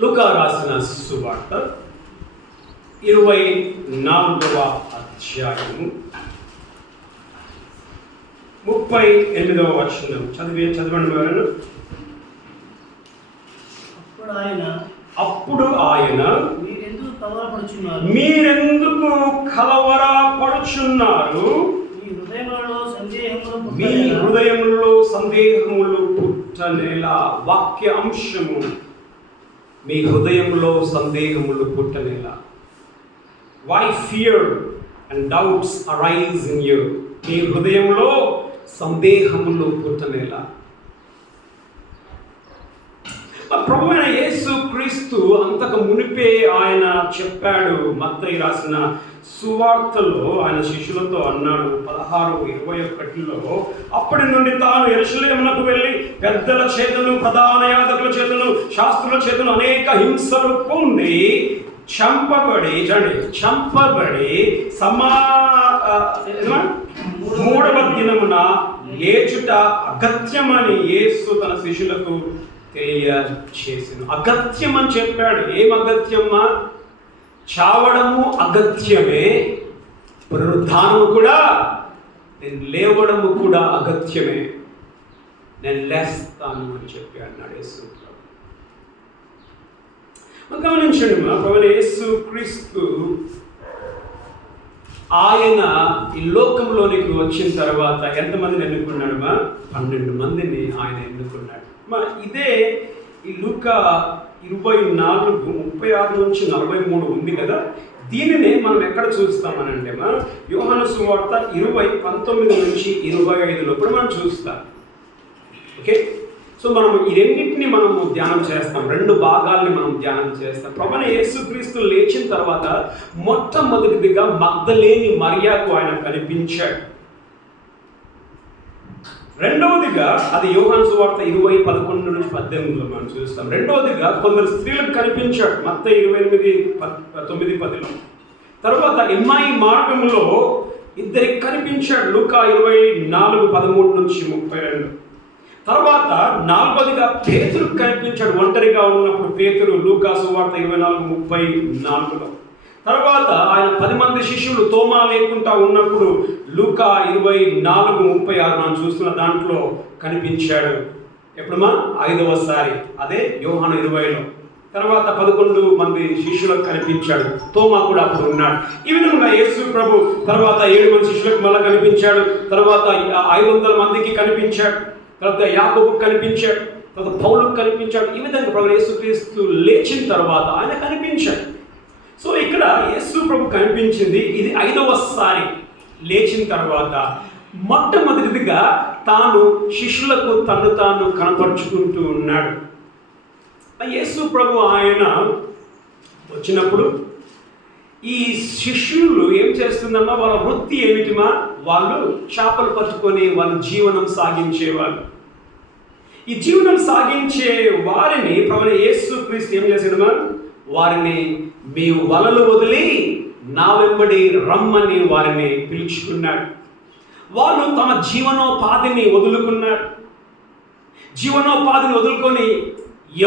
లూకా రాసిన సువార్త 24వ అధ్యాయము 38వ వచనం చదవండి ఎవరైనా. అప్పుడు ఆయన మీరెందుకు కలవరపడుచున్నారు? మీ హృదయములో సందేహములు పుట్టనేలా. వాక్య అంశము, మీ హృదయంలో సందేహములు పుట్టనేలా. Why fear and doubts arise in you? మీ హృదయంలో సందేహములు పుట్టనేలా. ప్రభువైన యేసు క్రీస్తు అంతకు మునిపే ఆయన చెప్పాడు. మత్తయి రాసిన సువార్తలో ఆయన శిష్యులతో అన్నాడు 16:21, అప్పటి నుండి తాను యెరూషలేమునకు వెళ్ళి పెద్దల చేతను, ప్రధాన యాజకుల చేతను, శాస్త్రుల చేతను అనేక హింసలు పొంది చంపబడి మూడవ దినమున లేచుట అగత్యమని యేసు తన శిష్యులకు తెలియచేసాను. అగత్యం అని చెప్పాడు. ఏం అగత్యమా? చావడము అగత్యమే, పునరుద్ధానము కూడా, నేను లేవడము కూడా అగత్యమే. నేను లేస్తాను అని చెప్పి అన్నాడు యేసు. గమనించండి, మా ప్రభువైన యేసు క్రీస్తు ఆయన ఈ లోకంలోనికి వచ్చిన తర్వాత ఎంతమందిని ఎన్నుకున్నాడు? 12 మందిని ఆయన ఎన్నుకున్నాడు. ఇదే ఈ లూకా 24:36-43 ఉంది కదా, దీనినే మనం ఎక్కడ చూస్తామనంటే యోహాను సువార్త 20:19-25 లోపల మనం చూస్తాం. ఓకే, సో మనం ఈ రెండింటిని మనము ధ్యానం చేస్తాం. 2 భాగాల్ని మనం ధ్యానం చేస్తాం. ప్రభువైన యేసుక్రీస్తు లేచిన తర్వాత మొట్టమొదటిదిగా మగ్దలేని మరియకు ఆయన కనిపించాడు. రెండవదిగా అది యోహాను సువార్త 20:11-18 మనం చూస్తాం. రెండవదిగా కొందరు స్త్రీలకు కనిపించాడు మత్తయి 28:9-10. తర్వాత ఎమ్మాయి మార్గంలో ఇద్దరికి కనిపించాడు లూకా 24:13-32. తర్వాత నాలుగవదిగా పేతురుకు కనిపించాడు ఒంటరిగా ఉన్నప్పుడు. పేతురు లూకా సువార్త 24:34. తర్వాత ఆయన 10 మంది శిష్యులు తోమా లేకుండా ఉన్నప్పుడు లూకా 24:36 మనం చూస్తున్న దాంట్లో కనిపించాడు. ఎప్పుడమ్మా? 5వసారి, అదే యోహాను 20లో. తర్వాత 11 మంది శిష్యులకు కనిపించాడు. తోమా కూడా అప్పుడు ఉన్నాడు. ఈ విధంగా యేసు ప్రభు తర్వాత 7 మంది శిష్యులకు మళ్ళీ కనిపించాడు. తర్వాత 500 మందికి కనిపించాడు. తర్వాత యాకోబుకు కనిపించాడు. తర్వాత పౌలుకు కనిపించాడు. ఈ విధంగా ప్రభు యేసుక్రీస్తు లేచిన తర్వాత ఆయన కనిపించాడు. సో ఇక్కడ యేసు ప్రభు కనిపించింది. ఇది 5వసారి లేచిన తర్వాత. మొట్టమొదటిదిగా తాను శిష్యులకు తను తాను కనపరుచుకుంటూ ఉన్నాడు. యేసు ప్రభు ఆయన వచ్చినప్పుడు ఈ శిష్యులు ఏం చేస్తుందమ్మా? వాళ్ళ వృత్తి ఏమిటిమా? వాళ్ళు చేపలు పట్టుకొని వాళ్ళు జీవనం సాగించేవాళ్ళు. ఈ జీవనం సాగించే వారిని ప్రభువైన యేసు క్రీస్తు ఏం చేశాడమ్మా? వారిని మీ వలలు వదిలి నా వెంబడి రమ్మని వారిని పిలుచుకున్నాడు. వాళ్ళు తమ జీవనోపాధిని వదులుకున్నారు. జీవనోపాధిని వదులుకొని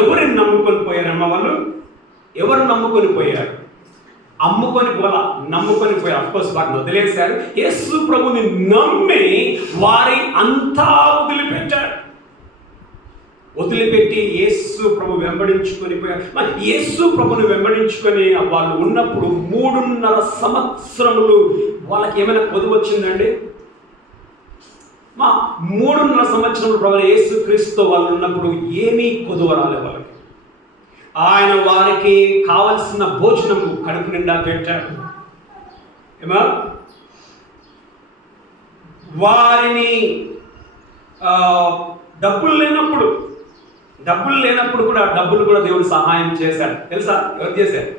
ఎవరిని నమ్ముకొని పోయారమ్మ? వాళ్ళు ఎవరు నమ్ముకొని పోయారు? అమ్ముకొని పోలా, నమ్ముకొని పోయారు. అఫ్కోర్స్ వారిని వదిలేశారు. యేసు ప్రభుని నమ్మి వారి అంతా వదిలిపెట్టారు. వదిలిపెట్టి యేసు ప్రభు వెంబడించుకొని పోయారు. మరి యేసు ప్రభుని వెంబడించుకొని వాళ్ళు ఉన్నప్పుడు 3.5 సంవత్సరములు వాళ్ళకి ఏమైనా కొదువు వచ్చిందండి? 3.5 సంవత్సరములు ప్రభు యేసు క్రీస్తు వాళ్ళు ఉన్నప్పుడు ఏమీ కొదువ రాలే వాళ్ళకి. ఆయన వారికి కావలసిన భోజనము కడుపు నిండా పెట్టాడు. ఏమా? వారిని డబ్బులు లేనప్పుడు కూడా డబ్బులు కూడా దేవుడు సహాయం చేశాడు. తెలుసా? ఎవరు చేశారు?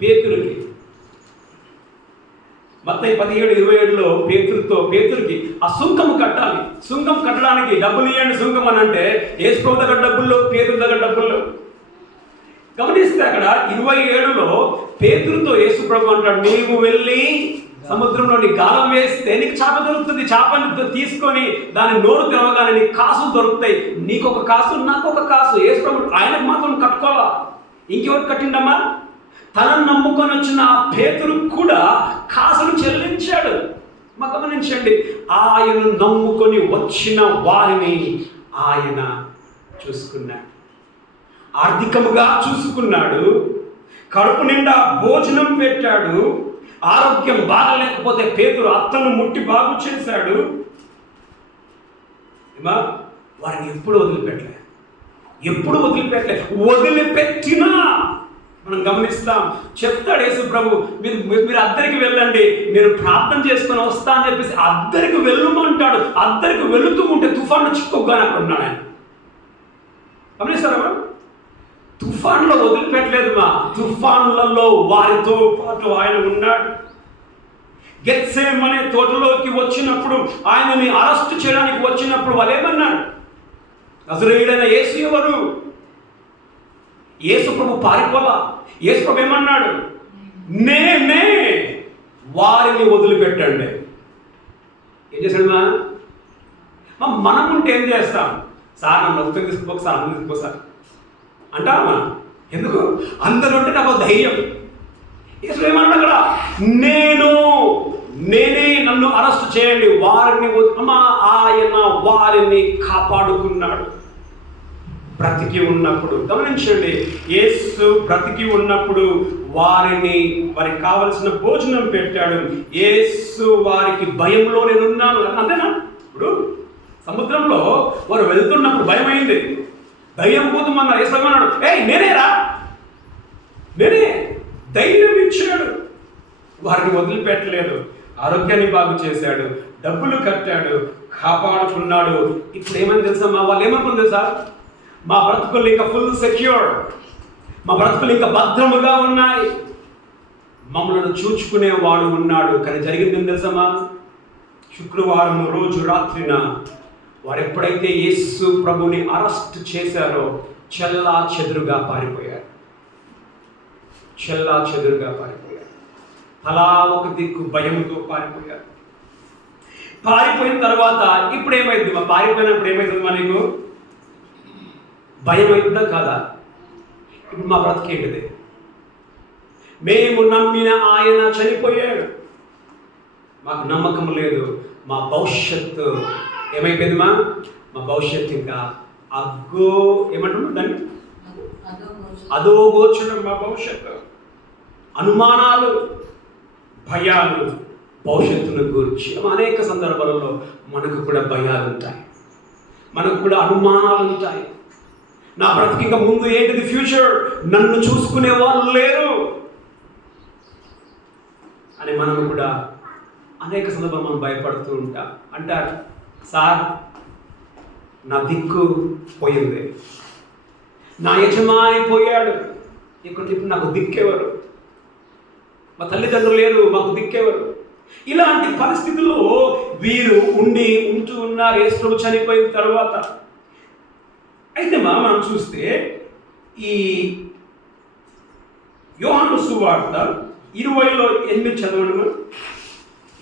పేతురుకి. మత్తయి 17:27లో పేతురుకి ఆ సుంకము కట్టాలి. సుంకం కట్టడానికి డబ్బులు ఇవ్వండి సుంకం అని అంటే యేసు ప్రభు దగ్గర డబ్బుల్లో, పేతురు దగ్గర డబ్బుల్లో. గమనిస్తే అక్కడ 27లో పేతురుతో యేసు ప్రభు అంటాడు, నీవు వెళ్ళి సముద్రంలోని గాలం వేస్తే నీకు చేప దొరుకుతుంది. చేపని తీసుకొని దాని నోరు తెరవగానే నీకు కాసులు దొరుకుతాయి. నీకొక కాసు, నాకొక కాసు. యేసు ప్రభు ఆయనకు మాత్రం కట్టుకోవాలా. ఇంకెవరు కట్టిండమ్మా? తనను నమ్ముకొని వచ్చిన ఆ పేతురు కూడా కాసులు చెల్లించాడు. మా గమనించండి, ఆయన నమ్ముకొని వచ్చిన వారిని ఆయన చూసుకున్నాడు, ఆర్థికముగా చూసుకున్నాడు, కడుపు నిండా భోజనం పెట్టాడు. ఆరోగ్యం బాగలేకపోతే పేతురు అత్తను ముట్టి బాగు చేశాడు. వారిని ఎప్పుడు వదిలిపెట్టలే. వదిలిపెట్టినా మనం గమనిస్తాం. చెప్తాడు యేసు ప్రభు, మీరు అద్దరికి వెళ్ళండి, నేను ప్రార్థన చేసుకొని వస్తా అని చెప్పేసి అద్దరికి వెళ్ళమంటాడు. అద్దరికి వెళుతూ ఉంటే తుఫాను చిక్కుగానే అక్కడ ఉన్నాడు ఆయన. గమనిస్తారా? తుఫాన్లో వదిలిపెట్టలేదు. తుఫాన్లలో వారితో పాటు ఆయన ఉన్నాడు. గెత్సేమనే తోటలోకి వచ్చినప్పుడు, ఆయనని అరెస్ట్ చేయడానికి వచ్చినప్పుడు వాళ్ళు ఏమన్నారు? నజరేయుడైన యేసు ఎవరు? యేసు ప్రభు పారిపోలా. యేసు ప్రభు ఏమన్నాడు? నేనే, వారిని వదిలిపెట్టండి. ఏం చేశాడు? మనం ఉంటే ఏం చేస్తాం? సార్ నన్ను వదిలి తీసుకుపోక సార్, అందరూ తీసుకుపో సార్ అంటామా? ఎందుకు? అందరూ ఉంటే నాకు ధైర్యం. యేసు ఏమన్నాడు అక్కడ? నేనే, నన్ను అరెస్ట్ చేయండి, వారిని ఆయన వారిని కాపాడుకున్నాడు. బ్రతికి ఉన్నప్పుడు గమనించండి, యేసు బ్రతికి ఉన్నప్పుడు వారికి కావలసిన భోజనం పెట్టాడు. యేసు వారికి భయంలో నేనున్నాను అంతేనా? ఇప్పుడు సముద్రంలో వారు వెళ్తున్నప్పుడు భయం అయింది, ధైర్యం పోతుమన్నారు. యేసు అన్నాడు, నేనేరా, నేనే. ధైర్యం ఇచ్చాడు, వారిని వదిలిపెట్టలేదు. ఆరోగ్యాన్ని బాగు చేశాడు, డబ్బులు కట్టాడు, కాపాడుకున్నాడు. ఇప్పుడు ఏమని తెలుసా? వాళ్ళు ఏమనుకుంది తెలుసా? మా బ్రతుకులు ఇంకా ఫుల్ సెక్యూర్, మా బ్రతుకులు ఇంకా భద్రముగా ఉన్నాయి, మమ్మల్ని చూచుకునేవాడు ఉన్నాడు. కానీ జరిగింది తెలుసమ్మా? శుక్రవారం రోజు రాత్రిన వారు ఎప్పుడైతే యేసు ప్రభుని అరెస్ట్ చేశారో చెల్లా చెదురుగా పారిపోయారు. అలా ఒక దిక్కు భయంతో పారిపోయారు. పారిపోయిన తర్వాత ఇప్పుడు ఏమైంది? పారిపోయినప్పుడు ఏమైందమ్మా? నీకు భయం అవుతుందా కాదా? ఇప్పుడు మా బ్రతికేంటిది? మేము నమ్మిన ఆయన చనిపోయాడు, మాకు నమ్మకం లేదు, మా భవిష్యత్తు ఏమైపోయిందిమా? మా భవిష్యత్తు ఇంకా ఏమంటున్నాడు దాన్ని? అధోగోచరం. మా భవిష్యత్తు అనుమానాలు, భయాలు, భవిష్యత్తును గురించి అనేక సందర్భాలలో మనకు కూడా భయాలు ఉంటాయి, మనకు కూడా అనుమానాలు ఉంటాయి. నా బ్రతికి ఇంకా ముందు ఏంటిది ఫ్యూచర్, నన్ను చూసుకునే వాళ్ళు లేరు అని మనం కూడా అనేక సందర్భాలు మనం భయపడుతూ ఉంటాం. అంటారు, సార్ నా దిక్కు పోయింది, నా యజమాని పోయాడు, ఇప్పుడు నాకు దిక్కెవరు? మా తల్లిదండ్రులు లేరు, మాకు దిక్కెవరు? ఇలాంటి పరిస్థితుల్లో వీరు ఉంటూ ఉన్నారు యేసు ప్రభు చనిపోయిన తర్వాత. అయితే మనం చూస్తే ఈ యోహాను సువార్త 20లో 8 చదవడం.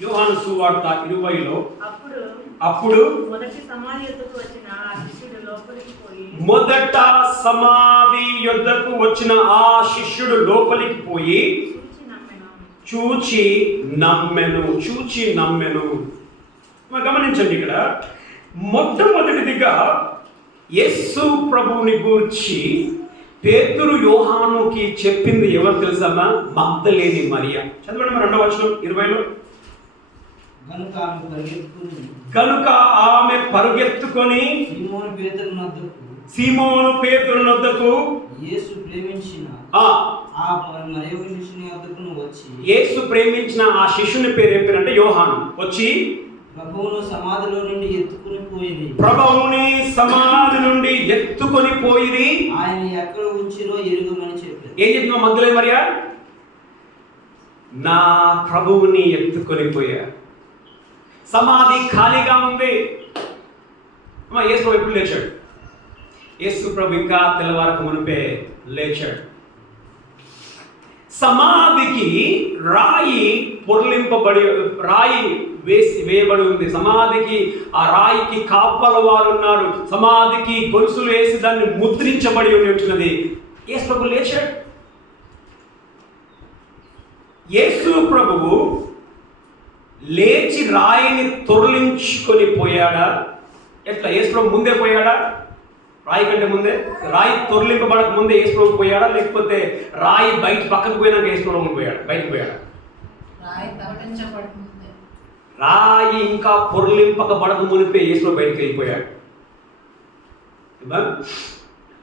యోహాను సువార్త 20లో అప్పుడు మొదట సమాధి యొద్దకు వచ్చిన ఆ శిష్యుడు లోపలికి పోయి చూచి నమ్మెను. గమనించండి, ఇక్కడ మొట్టమొదటిదిగా యేసు ప్రభువుని గూర్చి పేతురు యోహానుకి చెప్పింది ఎవరు తెలుసమ్మా? మగ్దలేని మరియ. చదవండి 2వ వచనం 20లో. కనుక ఆమె పరుగెత్తుకొని సీమోను పేతురు నొద్దకు యేసు ప్రేమించిన ఆ శిష్యుని పేరు ఏం పేరు అంటే యోహాను. వచ్చి ప్రభువుని సమాధి నుండి ఎత్తుకొని పోయి ఆయన ఎక్కడ ఉంచిరో ఎరుగమని చెప్పారు. ఏం చెప్పినా మగ్దలేని మరియ? నా ప్రభువుని ఎత్తుకొని పోయారు. సమాధి ఖాళీగా ఉంది. యేసు ప్రభు ఎప్పుడు లేచాడు? యేసు ప్రభు ఇంకా తెల్లవారకు మునిపే లేచాడు. సమాధికి రాయి వేయబడి ఉంది. సమాధికి ఆ రాయికి కాపల వారు ఉన్నారు. సమాధికి గొలుసులు వేసి దాన్ని ముద్రించబడి ఉన్నది. యేసు ప్రభు లేచాడు. యేసు ప్రభువు లేచి రాయిని తొరలించుకొని పోయాడా? ఎట్లా? యేసు ప్రభు ముందే పోయాడా? రాయి కంటే ముందే, రాయి తొరలింపబడక ముందే యేసు ప్రభు పోయాడా? లేకపోతే రాయి బయట పక్కకు పోయినాక యేసు ప్రభు పోయాడా? బయటకు పోయాడా? రాయి ఇంకా పొరలింపకబడక మునిపే యేసు ప్రభు బయటకు వెళ్ళిపోయాడు.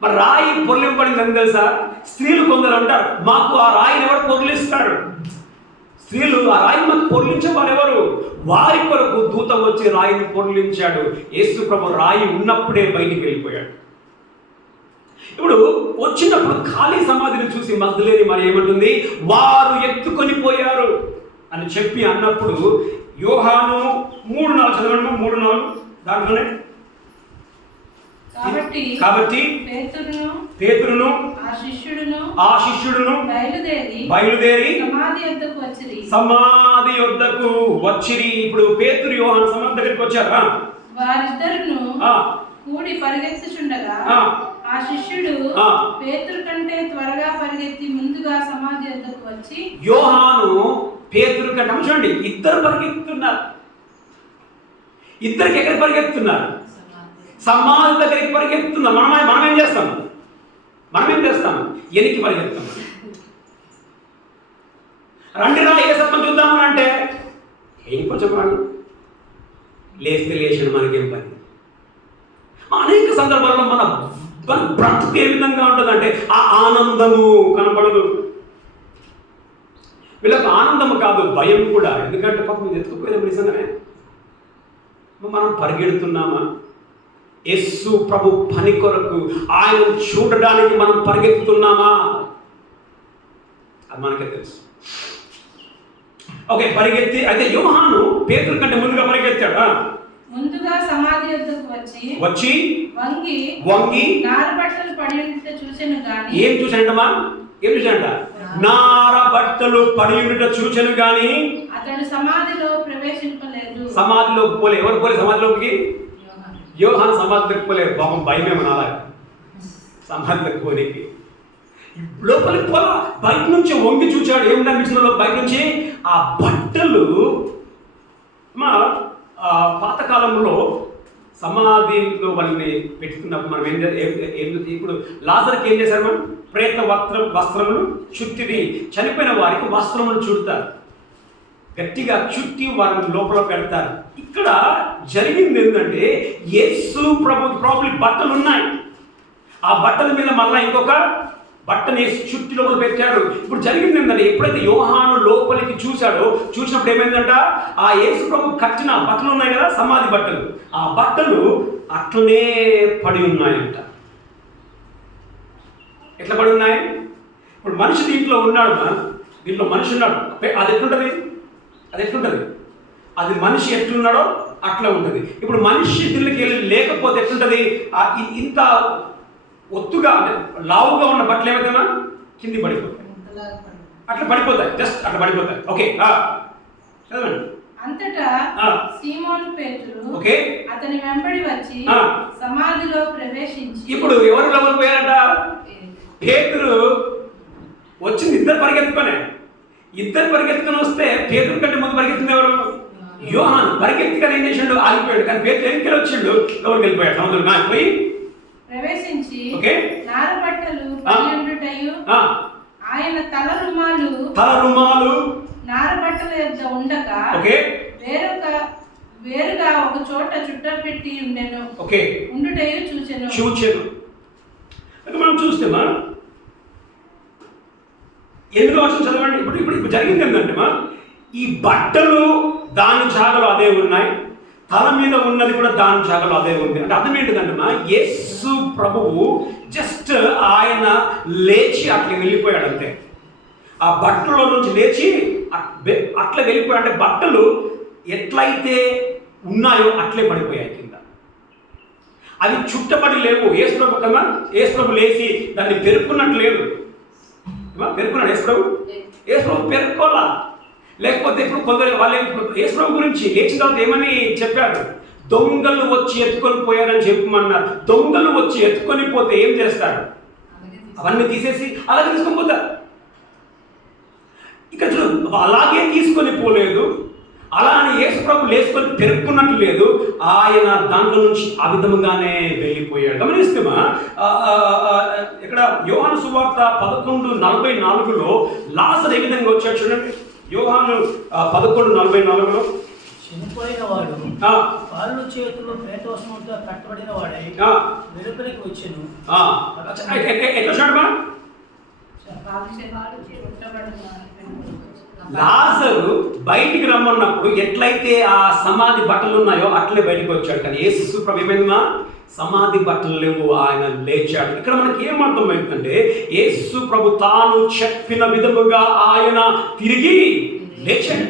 మరి రాయి పొరలింపబడింది అని తెలుసా? స్త్రీలు కొందరు అంటారు, మాకు ఆ రాయిని ఎవరు పొరలిస్తాడు? స్త్రీలు ఆ రాయిని మాకు పొరలించేవారు ఎవరు? వారి కొరకు దూత వచ్చి రాయిని పొరలించాడు. యేసు ప్రభు రాయి ఉన్నప్పుడే బయటికి వెళ్ళిపోయాడు. ఇప్పుడు వచ్చినప్పుడు ఖాళీ సమాధిని చూసి మగ్దలేని మరి ఏమంటుంది? వారు ఎత్తుకొని పోయారు అని చెప్పి అన్నప్పుడు యోహాను 3:4 చదవండి. 3:4 దాంట్లోనే. కాబట్టి పేతురును ఆ శిష్యుడును బయలుదేరి సమాధి యొద్దకు వచ్చిరి. ఇప్పుడు పేతురు యోహాను సమాధి దగ్గరికి వచ్చారా? వారిద్దరును కూడి పరిగెత్తుచుండగా ఆ శిష్యుడు పేతురు కంటే త్వరగా పరిగెత్తి ముందుగా సమాధి యొద్దకు వచ్చి, యోహాను పేతురు కంటే, చూడండి, ఇద్దరు పరిగెత్తుతున్నారు. ఇద్దరికి ఎక్కడికి పరిగెత్తుతున్నారు? సమాధి దగ్గరికి పరిగెత్తుతున్నారు. మనం ఏం చేస్తాం? ఎనికి పరిగెత్తాం. రండిరా ఏ సత్వం చూద్దామని అంటే ఏం కొంచెం లేస్తే లేచిన మనకేం పని. అనేక సందర్భాల్లో మన బ్రతుకు ఏ విధంగా ఉంటుందంటే ఆ ఆనందము కనపడదు. వీళ్ళకు ఆనందము కాదు, భయం కూడా. ఎందుకంటే పాపం ఇది ఎత్తుకుపోయినప్పుడు నిజంగానే మనం పరిగెడుతున్నామా? యేసు ప్రభు పని కొరకు ఆయన చూడడానికి మనం పరిగెత్తుతున్నామా? అది మనకే తెలుసు. ఓకే, పరిగెత్తి అయితే యోహాను పేతురు కంటే ముందుగా పరిగెత్తాడు. ముందుగా సమాధి యొద్దకు వచ్చి వంగి నారబట్టలు పడి ఉంటే చూచెను గాని. ఏం చూసాడంటమా? నార బట్టలు పడి ఉండుట చూచెను గాని అతడు సమాధిలో ప్రవేశింపలేదు. సమాధిలో పోలే. ఎవరు పోలే సమాధిలోకి? యోహాను సమాధిలోకి పోలే. పాపం భయమేమనాలా సమాధిలోకి పోనీకి. లోపలికి పోలా, బయట నుంచి వంగి చూచాడు. ఏం కనిపించిందో బయట నుంచి ఆ బట్టలు. పాతకాలంలో సమాధిలో వాళ్ళని పెట్టుకున్నప్పుడు మనం ఇప్పుడు లాజర్కి ఏం చేశారు? మనం ప్రేత వస్త్రములు చుట్టిది. చనిపోయిన వారికి వస్త్రములు చుడతారు, గట్టిగా చుట్టి వారిని లోపల పెడతారు. ఇక్కడ జరిగింది ఏంటంటే యేసు ప్రభు ప్రాబ్లం బట్టలు ఉన్నాయి. ఆ బట్టల మీద మళ్ళీ ఇంకొక బట్టని చుట్టి లోపల పెట్టారు. ఇప్పుడు జరిగింది ఏంటంటే ఎప్పుడైతే యోహాను లోపలికి చూసినప్పుడు ఏమైందంట? ఆ యేసు ప్రభు కట్టిన బట్టలు ఉన్నాయి కదా, సమాధి బట్టలు, ఆ బట్టలు అట్లనే పడి ఉన్నాయంట. ఎట్లా పడి ఉన్నాయి? ఇప్పుడు మనిషి దీంట్లో ఉన్నాడు, దీంట్లో మనిషి ఉన్నాడు. అది ఎట్లుంటుంది? అది మనిషి ఎట్లున్నాడో అట్లా ఉంటుంది. ఇప్పుడు మనిషి దీనికి వెళ్ళి లేకపోతే ఎట్లుంటుంది? ఇంత ఒత్తుగా లావుగా ఉన్న బట్టలు ఏమైనా కింది పడిపోతాయి, అట్లా పడిపోతాయి, జస్ట్ అట్లా పడిపోతాయి. ఓకే, చదవండి. అంతటా సీమోను పేతురు ఓకే అతని వెంబడి వచ్చి సమాధిలో ప్రవేశించి. ఇప్పుడు ఎవరు లోపలికి పోయారంట? పేతురు వచ్చింది. ఇద్దరు పరిగెత్తుకొని వస్తే పేతురు కంటే ముందు పరిగెత్తింది ఎవరు? యోహాను. పరిగెత్తుకొని ఏం చేసిండు? ఆగిపోయాడు. కానీ పేతురు వెనక్కి వచ్చిండు, లోపలికి వెళ్ళిపోయాడు. సముద్రం పోయి ప్రవేశించి నారబట్టలు ఆయన తల రుమాలు నారబట్టల యొద్ద ఉండగా వేరుగా ఒక చోట చుట్టపెట్టి ఉండెను. ఉండుటయు చూచెను. మనం చూస్తేమా 8వ వచనం చదవండి. ఇప్పుడు జరిగింది ఏంటంటే ఈ బట్టలు దాని జాగలో అదే ఉన్నాయి, తల మీద ఉన్నది కూడా దాని జాగలో అదే ఉంది. అంటే అర్థం ఏంటిదంటే యేసు ప్రభువు జస్ట్ ఆయన లేచి అట్లా వెళ్ళిపోయాడు అంతే. ఆ బట్టలో నుంచి లేచి అట్లా వెళ్ళిపోయాడు. అంటే బట్టలు ఎట్లయితే ఉన్నాయో అట్లే పడిపోయాయి కింద. అవి చుట్టబడి లేవు. యేసు ప్రభు లేచి దాన్ని పెరుక్కున్నట్టు లేదు. పెరుక్కున్నాడు యేసు ప్రభు పెరుక్కోలా. లేకపోతే ఇప్పుడు కొందరు వాళ్ళే యేసు ప్రభు గురించి లేచిన తర్వాత ఏమని చెప్పారు? దొంగలు వచ్చి ఎత్తుకొని పోయారని చెప్పమన్నారు. దొంగలు వచ్చి ఎత్తుకొని పోతే ఏం చేస్తారు? అవన్నీ తీసేసి అలాగే తీసుకొని పోతారు. ఇక్కడ చూడు, అలాగే తీసుకొని పోలేదు, అలా అని యేసు ప్రభు లేసుకొని పెరుక్కున్నట్టు లేదు, ఆయన దాంట్లో నుంచి ఆ విధముగానే వెళ్ళిపోయాడు. గమనిస్తామా, ఇక్కడ యోహాను సువార్త 11:44లో లాజరు ఏ విధంగా వచ్చాడు చూడండి. యోహాను 11:44లో చనిపోయిన వాడు కాళ్ళు చేతులు ప్రేతోష్మంతో కట్టబడిన వాడై వెలుపలికి వచ్చెను. ఎట్లా చూడమా, లాజరు బయటికి రమ్మన్నప్పుడు ఎట్లయితే ఆ సమాధి బట్టలు ఉన్నాయో అట్లే బయటికి వచ్చాడు. కానీ యేసు ప్రభు ఏమైందా, సమాధి బట్టలు లేవు, ఆయన లేచాడు. ఇక్కడ మనకి ఏం అర్థమైందంటే యేసు ప్రభు తాను చెప్పిన విధముగా ఆయన తిరిగి లేచాడు.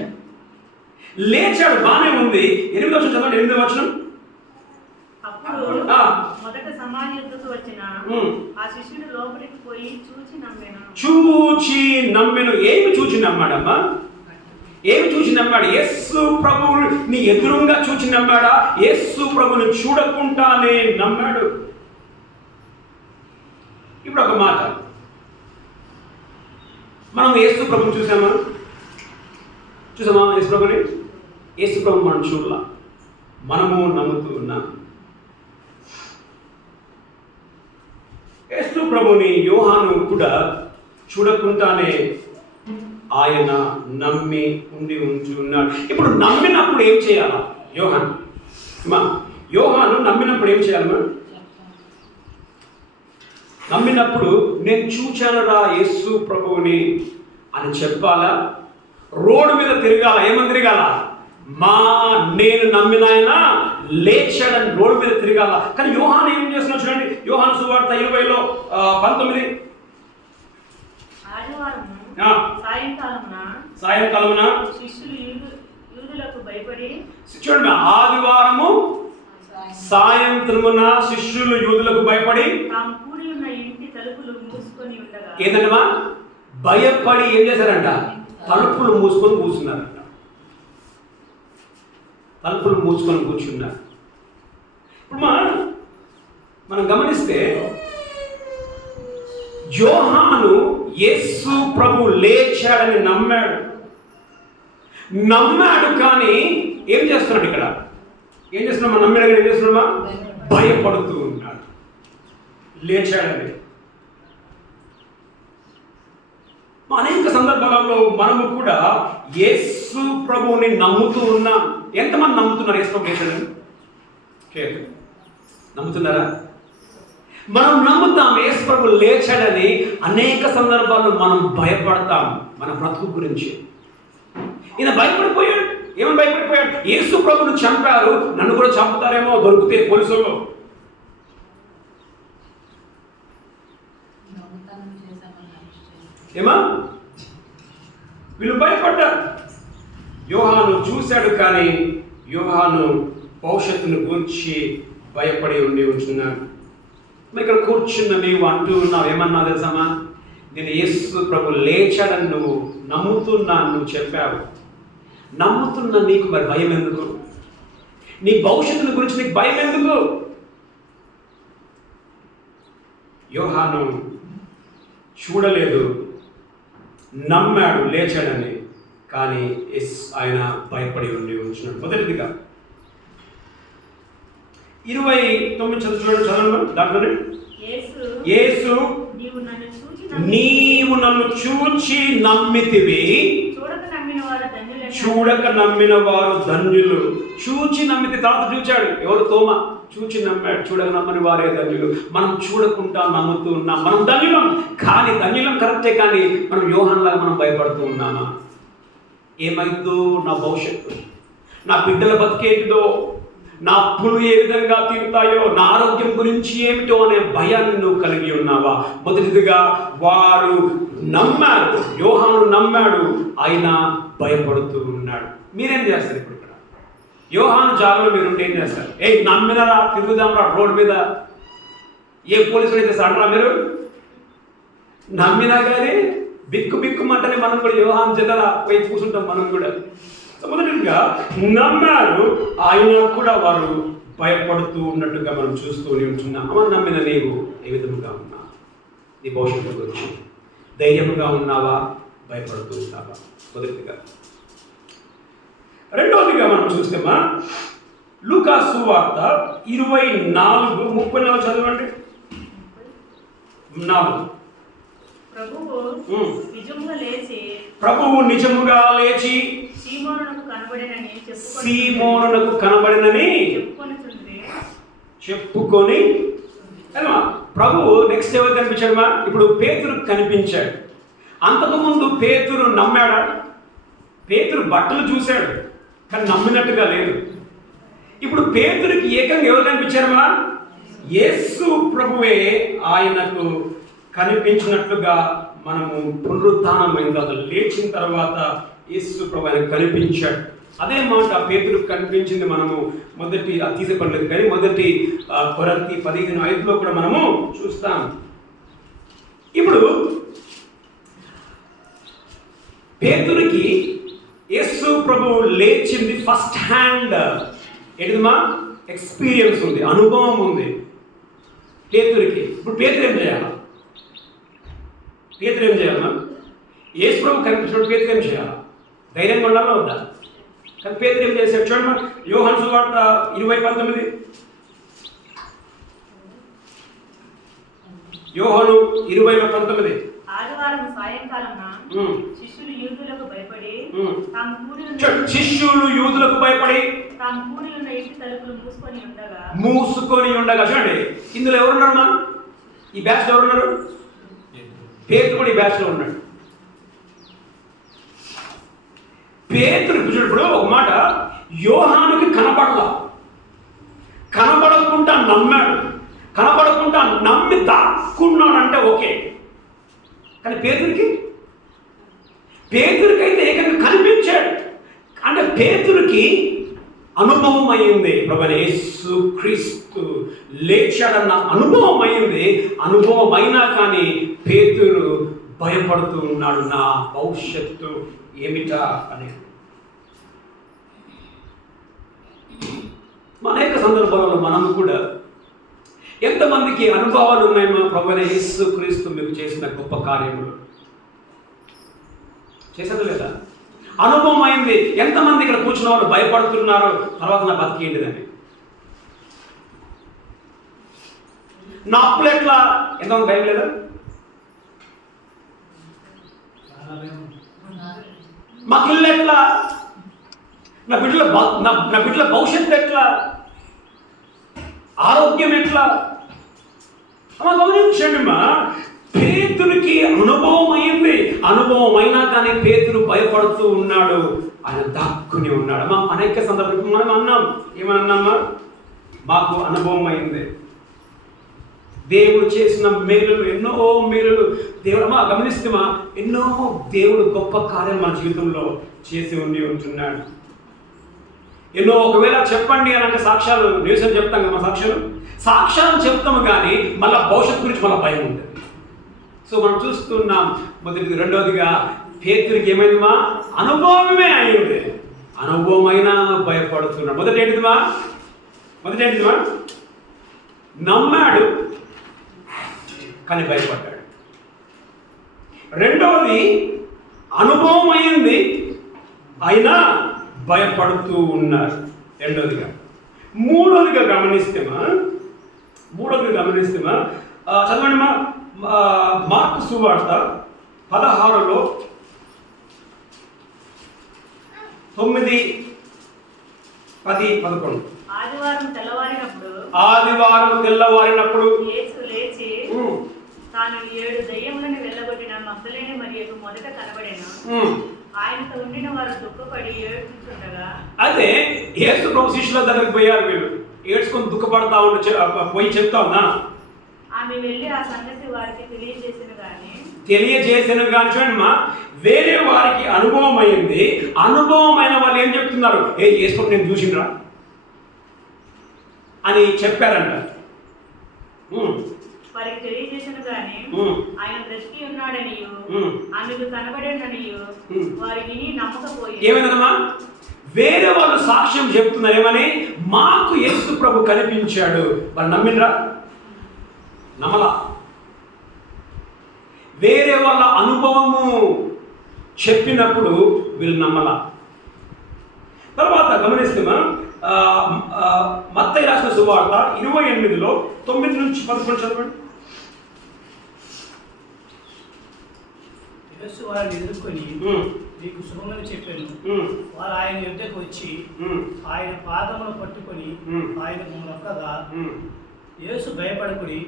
బానే ఉంది. 8వ వచనం చదవండి. 8వ వచనం. అప్పుడు మొదట సమాధి యొద్దకు వచ్చిన ఆ శిష్యుడు లోపలికి పోయి చూచి నమ్మెను. ఏమి చూచి నమ్మాడమ్మా? ఏమి చూచి నమ్మాడు? యేసు ప్రభువుని ఎదురుగా చూచి నమ్మాడా? యేసు ప్రభుని చూడకుండానే నమ్మాడు. ఇప్పుడు ఒక మాట, మనం యేసు ప్రభుని చూసామా? యేసు ప్రభుని? యేసు ప్రభు మనం చూడలా, మనము నమ్ముతూ ఉన్నాం. యేసు ప్రభుని యోహాను కూడా చూడకుండానే ఆయన నమ్మి ఉండి ఉన్నాడు. ఇప్పుడు నమ్మినప్పుడు ఏం చేయాలా? యోహాను నమ్మినప్పుడు ఏం చేయాలమ్మా? నమ్మినప్పుడు నేను చూచానురా యేసు ప్రభువుని అని చెప్పాలా? రోడ్డు మీద తిరగాల? ఏమని తిరగాల? నేను నమ్మిన ఆయన లేచాడని రోడ్డు మీద తిరగాల. కానీ యోహాను ఏం చేస్తున్నా చూడండి. యోహాను సువార్త 20:19 సాయంకాలమున శిష్యులు యూదులకు భయపడి, చూడండి, ఆదివారము సాయంత్రమున శిష్యులు యూదులకు భయపడి తాము కూడి ఉన్న ఇంటి తలుపులు మూసుకొని ఉండగా, ఏంటంటే భయపడి ఏం చేశారంట? తలుపులు మూసుకొని కూర్చున్నారంట. తలుపులు మూసుకొని కూర్చున్నారు. ఇప్పుడు మనం గమనిస్తే యోహాను యేసు ప్రభు లేచాడని నమ్మాడు. కానీ ఏం చేస్తున్నాడు? ఇక్కడ ఏం చేస్తున్నామా? నమ్మాడు కానీ ఏం చేస్తున్నామా? భయపడుతూ ఉన్నాడు. లేచాడని అనేక సందర్భాలలో మనము కూడా యేసు ప్రభువుని నమ్ముతూ ఉన్నాం. ఎంతమంది నమ్ముతున్నారు యేసు ప్రభు లేచాడని? నమ్ముతున్నారా? మనం నమ్ముతాం యేసు ప్రభు లేచాడని. అనేక సందర్భాల్లో మనం భయపడతాం మన బ్రతుకు గురించి. ఈయన భయపడిపోయాడు. ఏమని భయపడిపోయాడు? యేసు ప్రభుని చంపారు, నన్ను కూడా చంపుతారేమో దొరికితే పోలీసులు. ఏమా వీళ్ళు భయపడ్డారు. యోహాను చూశాడు, కానీ యోహాను భవిష్యత్తును గురించి భయపడి ఉంటున్నాడు. ఇక్కడ కూర్చున్న నీవు అంటూ ఉన్నావు, ఏమన్నా తెలుసమ్మా? నేను యేసు ప్రభు లేచాడని నువ్వు నమ్ముతున్నాను, నువ్వు చెప్పావు. నమ్ముతున్న నీకు మరి భయం ఎందుకు? నీ భవిష్యత్తును గురించి నీకు భయం ఎందుకు? యోహాను చూడలేదు, నమ్మాడు లేచాడని, కానీ ఆయన భయపడి ఉంటున్నాడు. మొదటిదిగా 29 చదవండి. దాంట్లోనే యేసు నీవు నన్ను చూచి నమ్మితివి, చూడక నమ్మిన వారు ధన్యులు. చూచి నమ్మితే తర్వాత చూచాడు. ఎవరు? తోమ. చూచి నమ్మాడు, చూడక నమ్మని వారే ధన్యులు. మనం చూడకుండా నమ్ముతూ ఉన్నాం, మనం ధన్యులం. కానీ ధన్యులం కరెక్టే, కానీ మనం యోహానులాగా మనం భయపడుతూ ఉన్నామా? ఏమైందో నా భవిష్యత్తు, నా బిడ్డల బతికేంటిదో, నా అప్పులు ఏ విధంగా తీరుతాయో, నా ఆరోగ్యం గురించి ఏమిటో అనే భయాన్ని నువ్వు కలిగి ఉన్నావా? మొదటిదిగా వారు నమ్మారు, యోహాను నమ్మాడు, ఆయన భయపడుతూ ఉన్నాడు. మీరేం చేస్తారు ఇప్పుడు? ఇక్కడ యోహాను జాగలో మీరుంటే ఏం చేస్తారు? నమ్మినరా, తిరుగుదాంరా రోడ్డు మీద. ఏ పోలీసులు అయితే అంటారా మీరు? నమ్మినా కానీ బిక్కుమంటేనే మనం కూడా యోహాను జతలా పోయి కూర్చుంటాం మనం కూడా. మొదటిగా నమ్మారు, ఆయన కూడా వారు భయపడుతూ ఉన్నట్టుగా మనం చూస్తూ ఉంటున్నాం. అమ్మ, నమ్మిన నీవు ఏ విధముగా ఉన్నావు? నీ భవిష్యత్తు గురించి ధైర్యముగా ఉన్నావా? భయపడుతూ ఉంటావా? మొదటిగా. రెండవదిగా మనం చూస్తేమా లూకా సువార్త 24:34 చదవండి. 4. ప్రభువు నిజముగా లేచి సీమోనునకు కనబడినని చెప్పుకొని ప్రభువు నెక్స్ట్ ఎవరు కనిపించాడమ్మా? ఇప్పుడు పేతురు కనిపించాడు. అంతకుముందు పేతురు నమ్మాడా? పేతురు బట్టలు చూశాడు కానీ నమ్మినట్టుగా లేదు. ఇప్పుడు పేతురికి ఏకంగా ఎవరు కనిపించారమ్మా? యేసు ప్రభువే ఆయనకు కనిపించినట్లుగా మనము పునరుత్థానమైన తర్వాత లేచిన తర్వాత యేసు ప్రభు ఆయనకు కనిపించాడు. అదే మాట పేతురుకు కనిపించింది. మనము మొదటి తీసుకోలేదు కానీ మొదటి కొరింథీ 15:5 కూడా మనము చూస్తాం. ఇప్పుడు పేతురుకి యేసు ప్రభువు లేచింది ఫస్ట్ హ్యాండ్ ఏంటిదమ్మా? ఎక్స్పీరియన్స్ ఉంది, అనుభవం ఉంది పేతురికి. ఇప్పుడు పేతురు ఏం చేయాలా? పేతురు ఏం చేయాలమ్మా? యేసు ప్రభు కనిపించినప్పుడు పేతురు ఏం చేయాలా? ధైర్యంగా ఉండాలా వద్దా? కానీ పేతురు ఏం చేశాడు చూడమ్మా. యోహాను సువార్త 20:19. యోహాను 20:19. ఆదివారం సాయంకాలమున శిష్యులు యూదులకు భయపడి తాము కూడి ఉన్న ఇంటి తలుపులు మూసుకొని ఉండగా చూడండి. ఇందులో ఎవరున్నారమ్మా? ఈ బ్యాచ్ లో ఎవరున్నారు? పేతురు కూడా ఈ బ్యాచ్ లో ఉన్నాడు. పేతురు ఇప్పుడు ఒక మాట, యోహానుకి కనబడకుండా నమ్మాడు. కనబడకుండా నమ్మి దాక్కున్నాడంటే ఓకే. కానీ పేతురికైతే ఏకంగా కనిపించాడు. అంటే పేతురికి అనుభవం అయింది. ప్రభువైన యేసు క్రీస్తు లేచాడన్న అనుభవం అయింది. అనుభవం అయినా కానీ పేతురు భయపడుతూ ఉన్నాడు, నా భవిష్యత్తు ఏమిటా అని. అనేక సందర్భాలలో మనము కూడా ఎంతమందికి అనుభవాలు ఉన్నాయో ప్రభువైన యేసు క్రీస్తు మీకు చేసిన గొప్ప కార్యములు చేసేది లేదా? అనుభవం అయింది. ఎంతమంది ఇక్కడ కూర్చున్న వాళ్ళు భయపడుతున్నారు తర్వాత నా బతికేంటిదని. నా అప్పులు ఎట్లా? ఎంతమంది భయం లేదా? మాకు ఇల్లు ఎట్లా? నా బిడ్డల భవిష్యత్తు ఎట్లా? ఆరోగ్యం ఎట్లా? గమనించండి మా, పేతురికి అనుభవం అయింది. అనుభవం అయినా కానీ పేతురు భయపడుతూ ఉన్నాడు, ఆయన దాక్కుని ఉన్నాడు. మా అనేక సందర్భంలో మనం అన్నాం, ఏమన్నామా? మాకు అనుభవం అయింది. దేవుడు చేసిన మేలులు, ఎన్నో మేలులు దేవుడు మా గమనిస్తేమా, ఎన్నో దేవుడు గొప్ప కార్యం మన జీవితంలో చేసి ఉంటున్నాడు. ఎన్నో ఒకవేళ చెప్పండి అని అంటే సాక్ష్యాలు నిరసన చెప్తాం కదా. సాక్ష్యాలు చెప్తాము కానీ మళ్ళీ భవిష్యత్తు గురించి మళ్ళీ భయం ఉంటుంది. సో మనం చూస్తున్నాం. మొదటిది. రెండవదిగా పేతురికి ఏమైందిమా? అనుభవమే అయింది. అనుభవం అయినా భయపడుతున్నాడు. మొదటి ఏంటిదిమా? నమ్మాడు కానీ భయపడ్డాడు. రెండవది అనుభవం అయింది అయినా భయపడుతూ ఉన్నారు. రెండవదిగా. మూడవదిగా గమనిస్తేమా చదవండి మా మార్కు సువార్త 16లో 9, 10, 11. ఆదివారం తెల్లవారినప్పుడు యేసు లేచి తాను 7 దయ్యములను వెళ్ళగొట్టిన మగ్దలేనే మరియకు మొదట కనబడెను. ఆయనతో ఉండిన వారు దుఃఖపడి ఏడ్చుచుండగా, అదే యేసు ప్రభు శిష్యుల దగ్గరికి పోయారు. వీళ్ళు ఏడ్చుకొని దుఃఖపడతా పోయి చెప్తా ఉన్నా. ఆమె వెళ్ళి ఆ సంగతి వారికి తెలియజేసిన కానీ చూడండి మా, వేరే వారికి అనుభవం అయింది. అనుభవమైన వాళ్ళు ఏం చెప్తున్నారు? యేసు ప్రభు నేను చూసినరా అని చెప్పారంట. వారికి తెలియజేసిన కానీ ఆయన బ్రతికి ఉన్నాడనియు ఆమెకు కనబడేననియు వారి విని నమ్మకపోయి. ఏమైందమ్మా? వేరే వాళ్ళు సాక్ష్యం చెప్తున్నారు. ఏమని? మాకు యేసు ప్రభు కనిపించాడు. వాళ్ళు నమ్మినరా? నమ్మలా. వేరే వాళ్ళ అనుభవము చెప్పినప్పుడు వీళ్ళు నమ్మలా. తర్వాత గమనిస్తే మనం మత్తయి రాసిన సువార్త 28లో 9 నుంచి 11 చదవండి. యేసు వారిని ఎదుర్కొని మీకు శుభమని చెప్పాను. వారు ఆయన యుద్ధకు వచ్చి ఆయన పాదములు పట్టుకొని ఆయనకు మొక్కగా, యేసు భయపడకుడి,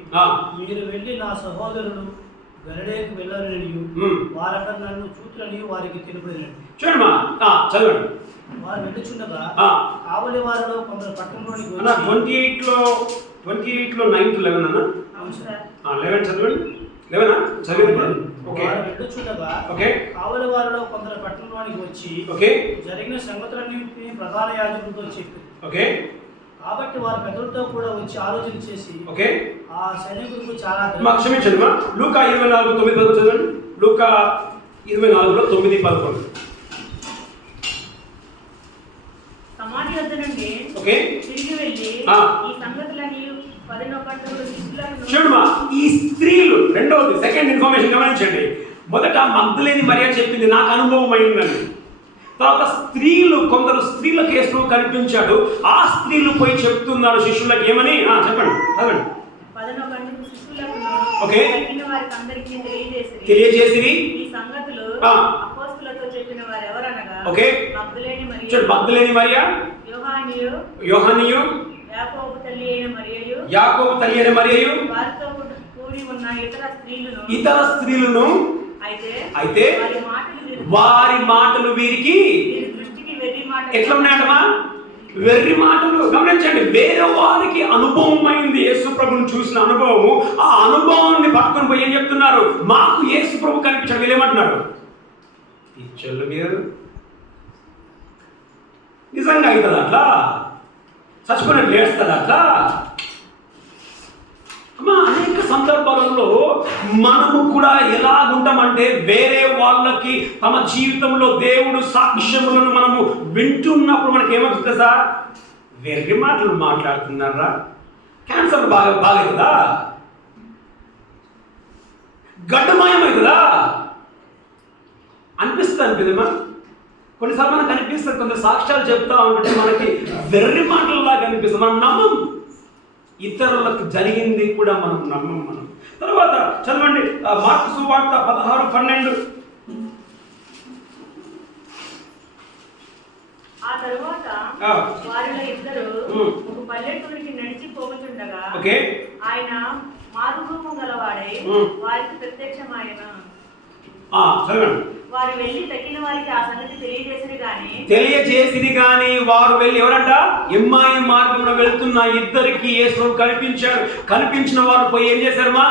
మీరు వెళ్ళి నా సహోదరులు గలిలయకు వెళ్ళాలని వారక్కడ నన్ను చూతులని వారికి తెలుపలేనండి. చూడమ్మా చదవండి. వారు వెళ్ళుచుండగా కావలి వారిలో కొందరు పట్టణంలోనికి 28లో 9 to 11 అన్న. అవును సార్. 11 చదవండి. 11 చదవండి. వారు వెళ్ళుచుండగా కావలి వారిలో కొందరు పట్టణంలోనికి వచ్చి జరిగిన సంగతులన్నింటినీ ప్రధాన యాజకులతో చెప్పారు. కాబట్టి వారు పెద్దలతో కూడా వచ్చి ఆలోచన చేసి ఆ సైనికులకు చాలా క్షమించండి. లూకా 24:9 చదవండి. లూకా 24లో 9-11. సమాధి వద్ద నుండి తిరిగి వెళ్ళి ఈ సంగతులని 11 శిష్యులకు చూడమ్మా, ఈ స్త్రీలు రెండవది సెకండ్ ఇన్ఫర్మేషన్ గమనించండి. మొదట మగ్దలేని మరియ చెప్పింది నాకు అనుభవం అయిందని. తర్వాత కొందరు స్త్రీల కేసులో కనిపించాడు. ఆ స్త్రీలు పోయి చెప్తున్నారు శిష్యులకు ఏమని చెప్పండి చదవండి. 11 శిష్యులకు తెలియజేసిరి ఈ సంగతులు అపోస్తలులతో చెప్పిన వారు ఎవరనగా మగ్దలేని మరియ, యోహానియు, యాకోబు తల్లి అయిన మరియయు వారితో కూడి ఉన్న ఇతర స్త్రీలను అయితే వారి మాటలు వీరికి ఎట్లా ఉన్నాయటమా? వెర్రి మాటలు. గమనించండి, వేరే వారికి అనుభవం అయింది. యేసు ప్రభుని చూసిన అనుభవం. ఆ అనుభవాన్ని పట్టుకొని పోయి ఏం చెప్తున్నారు? మాకు యేసు ప్రభు కనిపించాడు. వీళ్ళేమంటున్నారు? పిచ్చోళ్ళు మీరు. నిజంగా అవుతుంది అట్లా? చచ్చిపోయినట్టు లేస్తుంది అట్లా? అనేక సందర్భాలలో మనము కూడా ఎలా ఉంటామంటే వేరే వాళ్ళకి తమ జీవితంలో దేవుడు సాక్ష్యములను మనము వింటున్నప్పుడు మనకి ఏమవుతుంది సార్? వెర్రి మాటలు మాట్లాడుతున్నారా? క్యాన్సర్ బాగవుతుందా? గడ్డమాయమవుతుందా? అనిపిస్తుందా? కొన్నిసార్లు మనకు అనిపిస్తుంది, కొంత సాక్ష్యాలు చెప్తా ఉంటే మనకి వెర్రి మాటలలాగా అనిపిస్తుంది. మనం నమ్మం. ఇతరులకు జరిగింది కూడా మనం నమ్మం. తర్వాత చదవండి మార్కు సువార్త 16:12. ఆ తరువాత వారిలో ఇద్దరు ఒక పల్లెటూరికి నడిచి పోతుండగా ఆయన మారురూపం గలవాడై వారికి ప్రత్యక్షమాయన. చదవండి. వారు వెళ్ళి తక్కిన వారికి ఆ సంగతి తెలియజేసిరి గాని వారు వెళ్ళి ఎవరంట? ఎమ్మాయి మార్గంలో వెళ్తున్న ఇద్దరికి యేసు కనిపించాడు. కనిపించిన వారు పోయి ఏం చేశారమ్మా?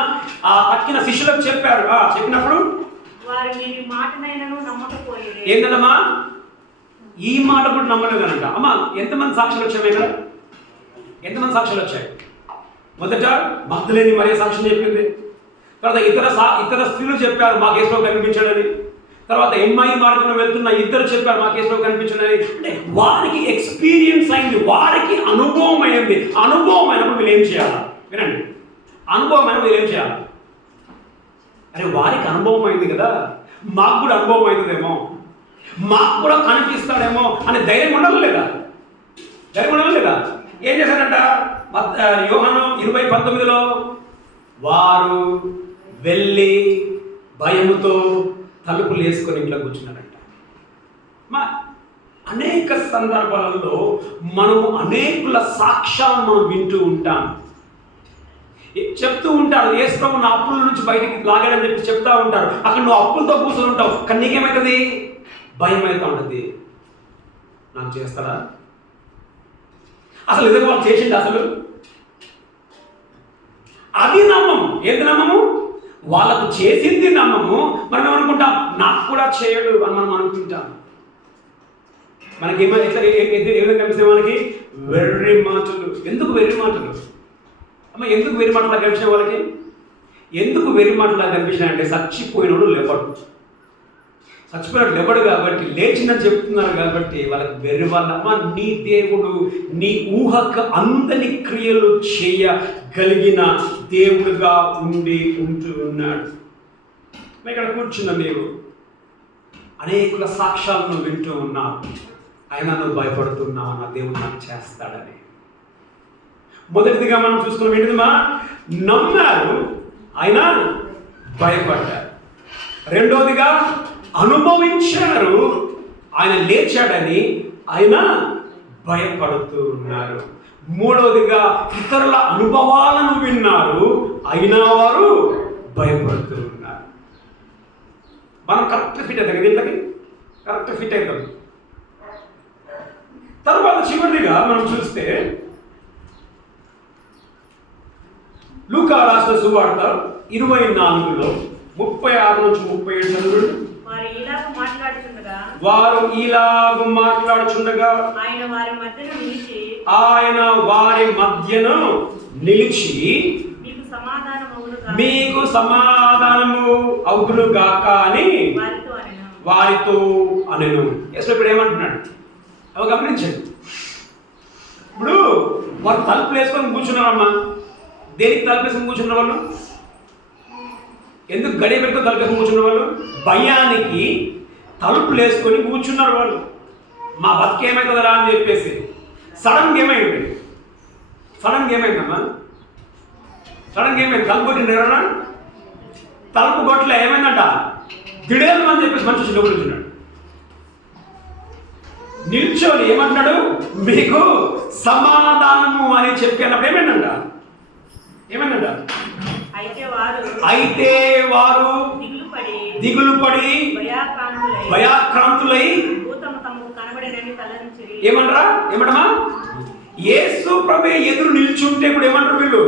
ఆ తక్కిన శిష్యులకు చెప్పారు. చెప్పినప్పుడు వారు మీ మాటనైనను నమ్మకపోయారు. ఏంటమ్మా? ఈ మాట కూడా నమ్మలేదనంట. అమ్మా, ఎంతమంది సాక్ష్యాలు వచ్చాయి ఇక్కడ? ఎంతమంది సాక్ష్యాలు వచ్చాయి? మొదట మగ్దలేని మరియ సాక్ష్యం చెప్పింది. తర్వాత ఇతర స్త్రీలు చెప్పారు మాకు యేసు కనిపించాడని. తర్వాత ఎమ్మాయి మార్గంలో వెళ్తున్న ఇద్దరు చెప్పారు మా కేసులో కనిపించినది. అంటే వారికి ఎక్స్పీరియన్స్ అయింది, వారికి అనుభవం అయింది. అనుభవం అయినప్పుడు వీళ్ళు ఏం చేయాలి? వినండి, అనుభవం అయినప్పుడు వీళ్ళు ఏం చేయాలి? అరే వారికి అనుభవం అయింది కదా, మాకు కూడా అనుభవం అవుతుందేమో, మాకు కూడా కనిపిస్తాడేమో అనే ధైర్యం ఉండాలి లేదా? ధైర్యం ఉండాలి లేదా? ఏం చేశారంట? యోహాను 20:19లో వారు వెళ్ళి భయముతో తలుపులు వేసుకొని ఇంట్లో కూర్చున్నారంట. అనేక సందర్భాలలో మనము అనేకుల సాక్ష్యాలను మనం వింటూ ఉంటాం. చెప్తూ ఉంటారు యేసు ప్రభు నా అప్పుల నుంచి బయటికి లాగాడని చెప్పి చెప్తా ఉంటారు. అక్కడ నువ్వు అప్పులతో కూర్చొని ఉంటావు, కానీ నీకేమవుతుంది? భయం అవుతూ ఉంటుంది. నాకు చేస్తాడా? అసలు నిజంగా వాళ్ళు చేసింది అసలు అది నమ్మము. ఏంటి నమ్మము? వాళ్ళకు చేసింది నమ్మము. మనం ఏమనుకుంటాం? నాకు కూడా చేయడు అని మనం అనుకుంటాం. మనకి ఏ విధంగా కనిపిస్తాయి? మనకి వెర్రి మాటలు. ఎందుకు వెర్రి మాటలు? అమ్మ, ఎందుకు వెర్రి మాటలా కనిపించిన వాళ్ళకి? ఎందుకు వెర్రి మాటలా కనిపించినాయంటే చచ్చిపోయినోడు లేవడు. చచ్చిపోయినట్టు లేవడు కాబట్టి, లేచిందని చెప్తున్నారు కాబట్టి వాళ్ళకి వెర్రి వాళ్ళ. నీ దేవుడు నీ ఊహకు అందని క్రియలు చేయగలిగిన దేవుడుగా ఉంటూ ఉన్నాడు. ఇక్కడ కూర్చున్న మీరు అనేకుల సాక్ష్యాలను వింటూ ఉన్నావు, అయినా నువ్వు భయపడుతున్నావు అన్న దేవుడు నాకు చేస్తాడని. మొదటిదిగా మనం చూసుకున్నాం ఏంటిదమ్మా? నమ్మారు, అయినా భయపడ్డారు. రెండోదిగా అనుభవించారు, ఆయన లేచాడని, అయినా భయపడుతూ ఉన్నారు. మూడవదిగా ఇతరుల అనుభవాలను విన్నారు, అయినా వారు భయపడుతూ ఉన్నారు. మనం కరెక్ట్ ఫిట్ అవుతాం, దీంట్లోకి కరెక్ట్ ఫిట్ అవుతాం. తర్వాత చివరిగా మనం చూస్తే లూకా రాసిన సువార్త 24లో 36 నుంచి 37 చదువుడు. వారు ఇలాగు మాట్లాడుచుండగా ఆయన వారి మధ్యను నిలిచి మీకు సమాధానము అవును గాక అని వారితో అనెను. ఇప్పుడు ఏమంటున్నాడు అవి గమనించండి. ఇప్పుడు వారు తలుపులు వేసుకొని కూర్చున్నారమ్మా. దేనికి తలుపు వేసుకొని కూర్చున్న వాళ్ళు? ఎందుకు గడియ పెట్టుకొని తలుపు వేసుకొని కూర్చున్న వాళ్ళు? భయానికి తలుపులు వేసుకొని కూర్చున్నారు వాళ్ళు. మా బతుకు ఏమవుతుందరా అని చెప్పేసి. సడన్గా ఏమైంది? ఏమైందమ్మా? సడన్గా ఏమైంది? తలుపు కొట్టిన తలుపు కొట్టలే, ఏమైందంట? దిడేలు అని చెప్పేసి మంచి లోపల కూర్చున్నాడు. నిల్చొని ఏమంటున్నాడు? మీకు సమాధానము అని చెప్పినప్పుడు ఏమైందంట? అయితే వారు దిగులు పడి భయాక్రాంతులై ఏమంటారా? యేసు ప్రభు ఎదురు నిల్చుంటే ఇప్పుడు ఏమంటారు వీళ్ళు?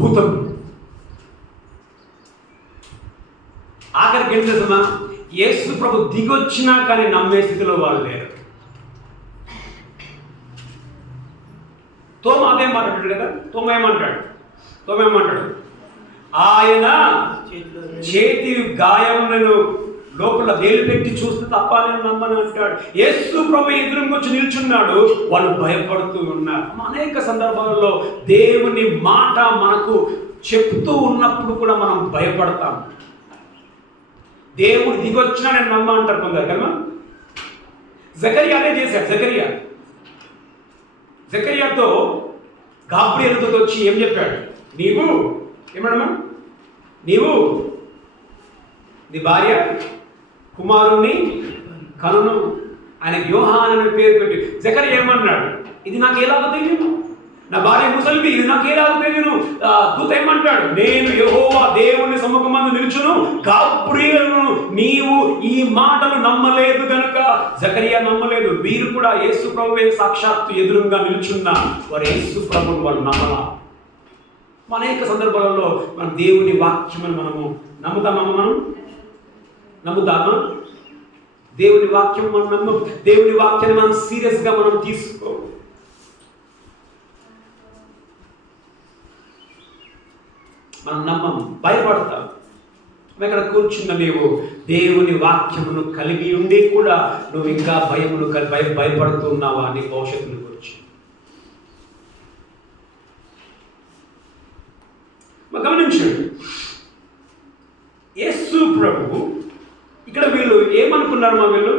భూతం. ఆఖరికి ఏం చేస్తున్నా? యేసు ప్రభు దిగొచ్చినా కానీ నమ్మే స్థితిలో వాళ్ళు లేరు. తోమ అదే మాట్లాడాడు కదా. తోమ ఏమంటాడు? ఆయన చేతి గాయములను లోపల వేలు పెట్టి చూస్తే తప్ప నేను నమ్మను అంటాడు. యేసు ప్రభు ఎదురుకొచ్చి నిల్చున్నాడు, వాళ్ళు భయపడుతూ ఉన్నారు. అనేక సందర్భాలలో దేవుని మాట మనకు చెప్తూ ఉన్నప్పుడు కూడా మనం భయపడతాం. దేవుడు దిగొచ్చినా నేను నమ్మ అంటారు కొందరు కదా. జకరియా అదే చేశాడు. జకరియాతో గాబ్రియేలుతో వచ్చి ఏం చెప్పాడు? నీవు నీ భార్య కుమారుణ్ణి కనును, ఆయనకి యోహాను అని పేరు పెట్టి. జకరియా ఏమన్నాడు? ఇది నాకు ఎలాగో తెలియను, నా భార్య ముసలిది, ఇది నాకు ఎలాగో తెలియను. దూత ఏమంటాడు? నేను యెహోవా దేవుని సముఖమందు నిలుచును, గాబ్రియేలును నీవు ఈ మాటలు నమ్మలేదు కనుక. జకరియా నమ్మలేదు. వీరు కూడా యేసు ప్రభువే సాక్షాత్తు ఎదురుగా నిల్చున్న వారు యేసు ప్రభువును వాళ్ళు నమ్మలా. అనేక సందర్భాలలో మన దేవుని వాక్యమును మనము నమ్ముతామా? దేవుని వాక్యం మనం నమ్మం. దేవుని వాక్యాన్ని మనం సీరియస్గా మనం తీసుకో. మనం నమ్మం, భయపడతాం. ఇక్కడ కూర్చున్న నీవు దేవుని వాక్యమును కలిగి ఉండి కూడా నువ్వు ఇంకా భయపడుతున్నావా నీ భవిష్యత్తును గురించి? గమనించండి, యేసు ప్రభు ఇక్కడ వీళ్ళు ఏమనుకున్నారు? వీళ్ళు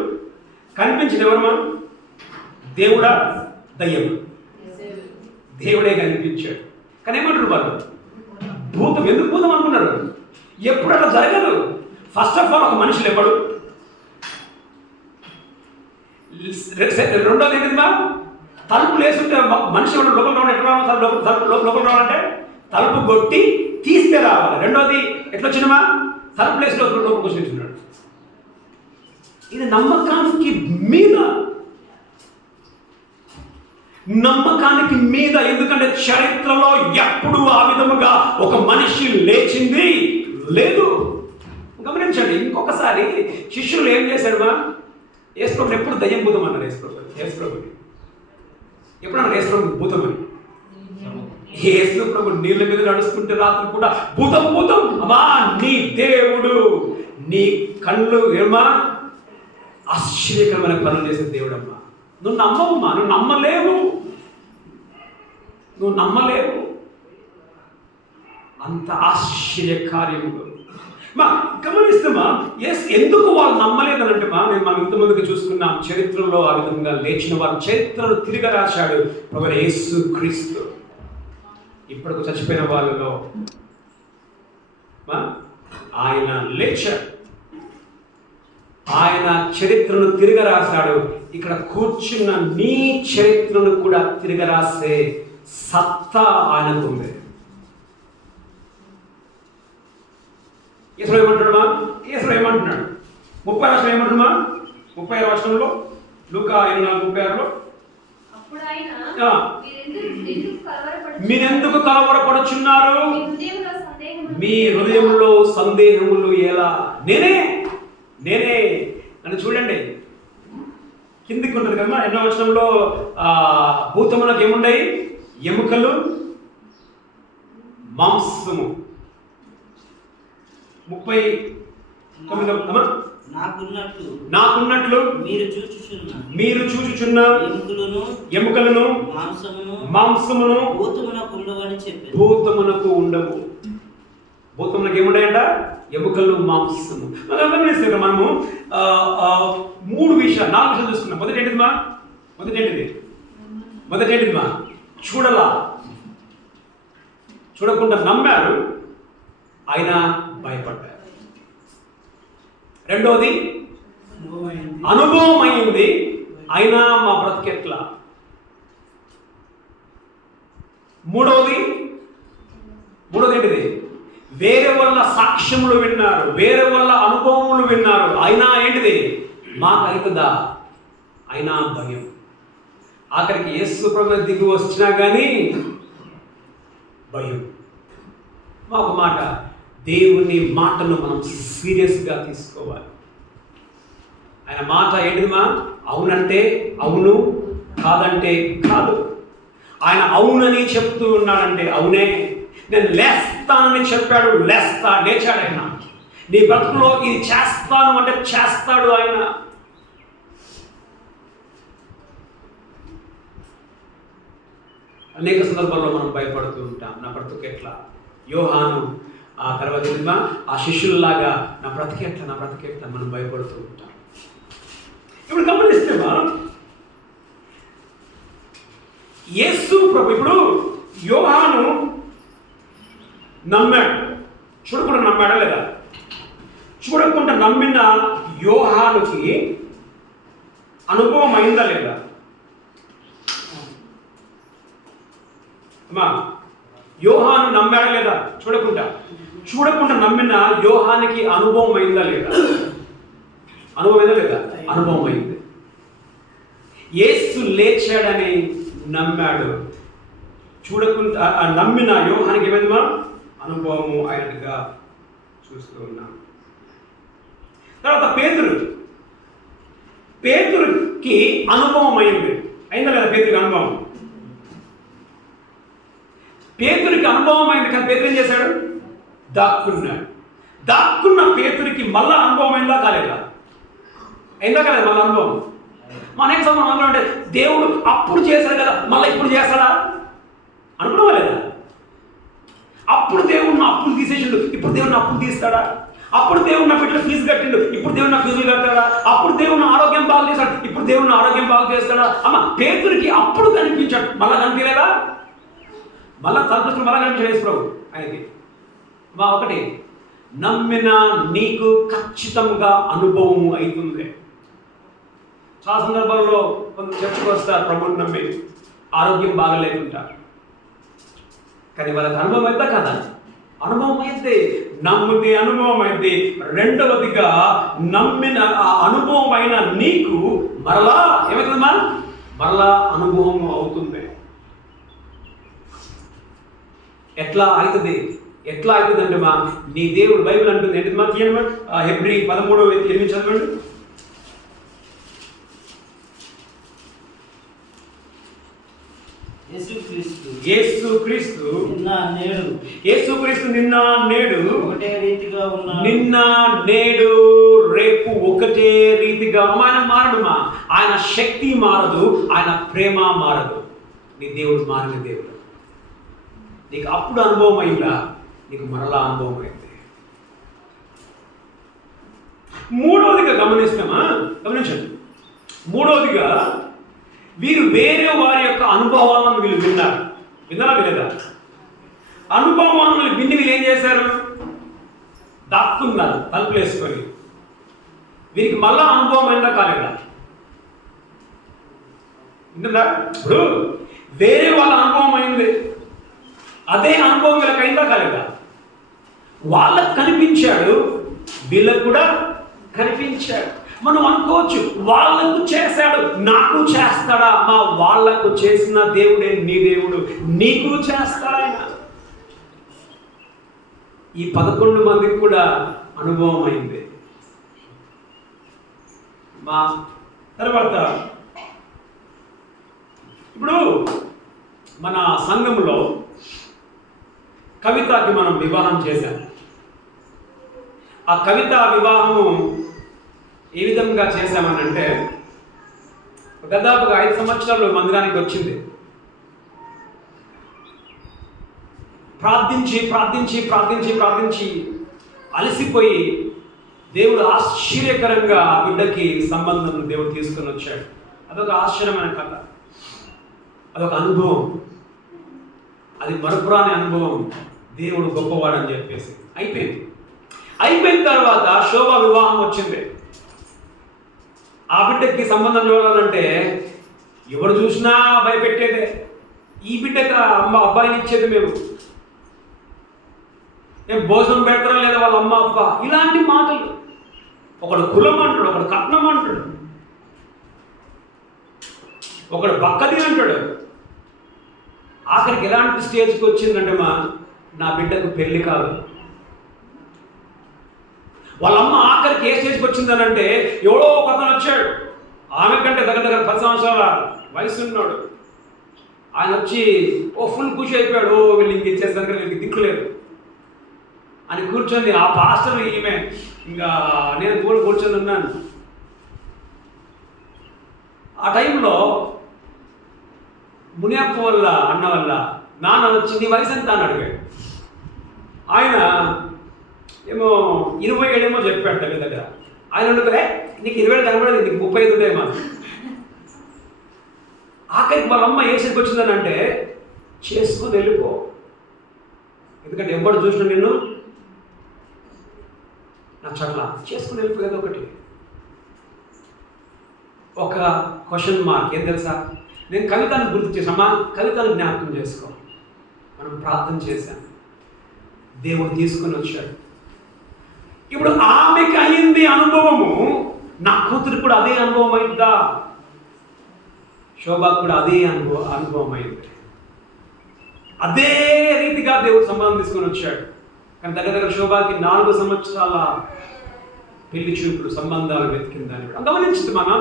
కనిపించిన ఎవరమ్మా? దేవుడా దయ్యం? దేవుడే కనిపించాడు. కానీ ఏమంటారు వాళ్ళు? భూతం. ఎందుకు భూతం అనుకున్నారు? ఎప్పుడు అట్లా జరగదు. ఫస్ట్ ఆఫ్ ఆల్ ఒక మనిషి లేపడు. రెండోది ఏంటిదిమా? తలుపులు వేస్తుంటే మనిషి లోపల రావడం ఎట్లా లోపల రావాలంటే తలుపు కొట్టి తీస్తే రావాలి. రెండోది ఎట్లా వచ్చినమా? తలుపు వేసి లోపల కూర్చున్నాడు. ఇది నమ్మకానికి మీద. ఎందుకంటే చరిత్రలో ఎప్పుడు ఆ విధముగా ఒక మనిషి లేచింది లేదు. గమనించండి, ఇంకొకసారి శిష్యులు ఏం చేశాడుమా? యేసు ప్రభు ఎప్పుడు దయ్యం భూతం అన్నారు. యేసు ప్రభుని ఎప్పుడు అన్నారు యేసు ప్రభు భూతం అని? యేసు ప్రభు నీళ్ళ మీద నడుస్తుంటే రాత్రి కూడా భూతం అమ్మా నీ దేవుడు, నీ కళ్ళు ఏమా ఆశ్చర్యకరమైన పనులు చేసిన దేవుడమ్మా. నువ్వు నమ్మవమ్మా, నువ్వు నమ్మలేవు. అంత ఆశ్చర్య కార్యములు. మా గమనిస్తామా ఎందుకు వాళ్ళు నమ్మలేదనంటే మనం ఇంతమందికి చూసుకున్నాం చరిత్రలో ఆ విధంగా లేచిన వారు చరిత్రను తిరిగి రాశాడు ప్రభు యేసు క్రీస్తు. ఇప్పటికి చచ్చిపోయిన వాళ్ళలో ఆయన లేచాడు, ఆయన చరిత్రను తిరిగి రాశాడు. ఇక్కడ కూర్చున్న నీ చరిత్రను కూడా తిరిగి రాసే సత్తా ఆయనకు ఉంది. యేసు ఏమంటున్నామా? యేసు ఏమంటున్నాడు? 30 వర్షం ఏమంటున్నామా? 30 వర్షంలో లూకా 24:36లో మీరెందుకు కలవరపడుచున్నారు? మీ హృదయంలో సందేహములు ఎలా? నేనే అని చూడండి. కిందికి ఉంటుంది కదా 8వ వచనంలో భూతములకు ఏముండయి? ఎముకలు, మాంసము. 39 నాకున్నట్లు మీరు చూచుచున్న ఎముకలను మాంసమును భూతమునకు ఉండవు. భూతమునకు ఏముండయంట? ఎముకలు, మాంసము. గమనిస్తే మనము 4 విషయాలు చూసుకున్నాం. మొదటి ఏంటిది? చూడకుండా నమ్మారు, ఆయన భయపడ్డారు. రెండోది అనుభవం అయింది, అయినా మా బ్రతికెట్లా. మూడోది ఏంటిది? వేరే వాళ్ళ సాక్ష్యములు విన్నారు, వేరే వాళ్ళ అనుభవములు విన్నారు, అయినా ఏంటిది? మాకు అవుతుందా? అయినా భయం. ఆఖరికి యేసు ప్రభు దిగి వచ్చినా కానీ భయం. మాకు మాట, దేవుని మాటను మనం సీరియస్గా తీసుకోవాలి. ఆయన మాట ఏంటిదిమా? అవునంటే అవును, కాదంటే కాదు. ఆయన అవునని చెప్తూ ఉన్నాడంటే అవునే. నేను లేస్తానని చెప్పాడు, లేచాడు ఆయన. నీ బ్రతుకులో ఇది చేస్తాను అంటే చేస్తాడు ఆయన. అనేక సందర్భాల్లో మనం భయపడుతూ ఉంటాం, నా బ్రతుకు ఎట్లా? యోహాను ఆ తర్వాత ఆ శిష్యుల్లాగా నా బ్రతికెట్లా మనం భయపడుతూ ఉంటాం. ఇప్పుడు గమనిస్తే యేసు ప్రభు ఇప్పుడు యోహాను నమ్మాడు. చూడకుండా నమ్మాడా లేదా? చూడకుండా నమ్మిన యోహానుకి అనుభవం అయిందా లేదా? అమ్మా, యోహాను నమ్మాడా లేదా? చూడకుండా నమ్మిన యోహానికి అనుభవం అయిందా లేదా? అనుభవం అయింది. యేసు లేచాడని నమ్మాడు. చూడకుండా నమ్మిన యోహానికి ఏమైందమ్మా? అనుభవము అయినట్టుగా చూస్తూ ఉన్నాం. తర్వాత పేతురుకి అనుభవం అయిందా లేదా? పేతురికి అనుభవం అయింది, కానీ పేతురు ఏం చేశాడు? దాక్కున్న పేతురికి మళ్ళా అనుభవం అయిందా కాలేదా? మళ్ళీ అనుభవం. అనేక సమయంలో అంటే దేవుడు అప్పుడు చేశాడు కదా, మళ్ళీ ఇప్పుడు చేస్తాడా అనుకున్నావా లేదా? అప్పుడు దేవుడు నా అప్పులు తీసేసిండు, ఇప్పుడు దేవుడు నా అప్పులు తీస్తాడా? అప్పుడు దేవుడు నా బిడ్డలు ఫీజు కట్టిండు, ఇప్పుడు దేవుడు నా ఫీజులు కట్టాడా? అప్పుడు దేవుడు నా ఆరోగ్యం బాగు చేస్తాడు, ఇప్పుడు దేవుడు నా ఆరోగ్యం బాగు చేస్తాడా? అమ్మ, పేతురికి అప్పుడు కనిపించాడు, మళ్ళా కనిపించలేదా? మళ్ళా తలపులు మళ్ళా కనిపించాడు ప్రభు ఆయనకి. ఒకటి, నమ్మిన నీకు ఖచ్చితంగా అనుభవము అవుతుంది. చాలా సందర్భాల్లో కొంత చర్చకు వస్తారు ప్రభుని నమ్మి, ఆరోగ్యం బాగలేకుంటారు, కానీ వాళ్ళకి అనుభవం అవుతా కదా? అనుభవం అయితే నమ్మితే అనుభవం అయితే. రెండవదిగా నమ్మిన అనుభవం అయిన నీకు మరలా ఏమవుతుందమ్మా? మరలా అనుభవం అవుతుంది. ఎట్లా అవుతుంది అంటే నీ దేవుడు బైబిల్ అంటుంది ఏంటి? తీయండి హెబ్రీ 13:8 చదవండి. యేసుక్రీస్తు నిన్న నేడు రేపు ఒకటే రీతిగా. ఆయన మారడుమా? ఆయన శక్తి మారదు, ఆయన ప్రేమ మారదు. నీ దేవుడు మారిన దేవుడు. నీకు అప్పుడు అనుభవం అయిందా? నీకు మరలా అనుభవం అయింది. మూడవదిగా గమనించండి. మూడవదిగా వీరు వేరే వారి యొక్క అనుభవాలను వీళ్ళు విన్నారా లేదా? అనుభవాలను విని వీళ్ళు ఏం చేశారు? దాక్కున్నారు తలుపులు వేసుకొని. వీరికి మళ్ళా అనుభవం అయిందా కాలేదా? వింటుందా? ఇప్పుడు వేరే వాళ్ళ అనుభవం అయింది, అదే అనుభవం వీళ్ళకి అయిందా కాలేదా? వాళ్ళకు కనిపించాడు, వీళ్ళకు కూడా కనిపించాడు. మనం అనుకోవచ్చు వాళ్ళకు చేశాడు, నాకు చేస్తాడా? మా వాళ్ళకు చేసిన దేవుడే నీ దేవుడు, నీకు చేస్తాడా ఆయన? ఈ 11 మందికి కూడా అనుభవం అయింది. మా తర్వాత ఇప్పుడు మన సంఘంలో కవితకి మనం వివాహం చేశాం. ఆ కవిత వివాహము ఏ విధంగా చేశామనంటే, దాదాపుగా 5 సంవత్సరాలు మందిరానికి వచ్చింది. ప్రార్థించి అలసిపోయి దేవుడు ఆశ్చర్యకరంగా ఆ బిడ్డకి సంబంధం దేవుడు తీసుకొని వచ్చాడు. అదొక ఆశ్చర్యమైన కథ, అదొక అనుభవం, అది మరపురాని అనుభవం. దేవుడు గొప్పవాడని చెప్పేసి అయిపోయిన తర్వాత శోభ వివాహం వచ్చింది. ఆ బిడ్డకి సంబంధం చూడాలంటే ఎవరు చూసినా భయపెట్టేదే. ఈ బిడ్డకి అబ్బాయిని ఇచ్చేది మేము భోజనం పెడతారా లేదా వాళ్ళ అమ్మ అప్ప, ఇలాంటి మాటలు. ఒకడు కులం అంటాడు, ఒకడు కట్నం అంటాడు, ఒకడు బక్కది అంటాడు. ఆఖరికి ఎలాంటి స్టేజ్కి వచ్చిందంటే నా బిడ్డకు పెళ్లి కాదు. వాళ్ళ అమ్మ ఆఖరికి ఏ స్టేజ్కి వచ్చిందనంటే, ఎవడో ఒక అతను వచ్చాడు, ఆమె కంటే దగ్గర 10 సంవత్సరాల వయసు ఉన్నాడు. ఆయన వచ్చి ఫుల్ ఖుషి అయిపోయాడు. వీళ్ళు ఇంక ఇచ్చేసరికి వీళ్ళకి దిక్కులేదు అని కూర్చొని, ఆ పాస్టర్ ఈమె ఇంకా నేను కూడా కూర్చొని ఉన్నాను. ఆ టైంలో మునియప్ప వల్ల అన్న వల్ల నాన్న వచ్చి నీ వయసు ఎంత అని అడిగాడు. ఆయన ఏమో 27 చెప్పాడు దగ్గర. ఆయన అడుగురే నీకు 27 కనబడేది, నీకు 35 ఉండేమో. ఆఖరికి వాళ్ళ అమ్మ ఏ చేతికి వచ్చిందని అంటే, చేసుకుని వెళ్ళిపో, ఎందుకంటే ఎవడు చూసిన నిన్ను నా చట్ల చేసుకుని వెళ్ళిపోయేది. ఒక క్వశ్చన్ మార్క్ ఏం తెలుసా? నేను కవితను గుర్తు చేసామా, కవితను జ్ఞాపకం చేసుకో. మనం ప్రార్థన చేశాం, దేవుడు తీసుకుని వచ్చాడు. ఇప్పుడు ఆమెకి అయింది అనుభవము, నా కూతురు కూడా అదే అనుభవం అయిందా? శోభకు కూడా అదే అనుభవం అయింది. అదే రీతిగా దేవుడు సంబంధం తీసుకొని వచ్చాడు. కానీ దగ్గర శోభకి 4 సంవత్సరాల పెళ్లి చూపులు సంబంధాలు వెతికిందని గమనించింది. మనం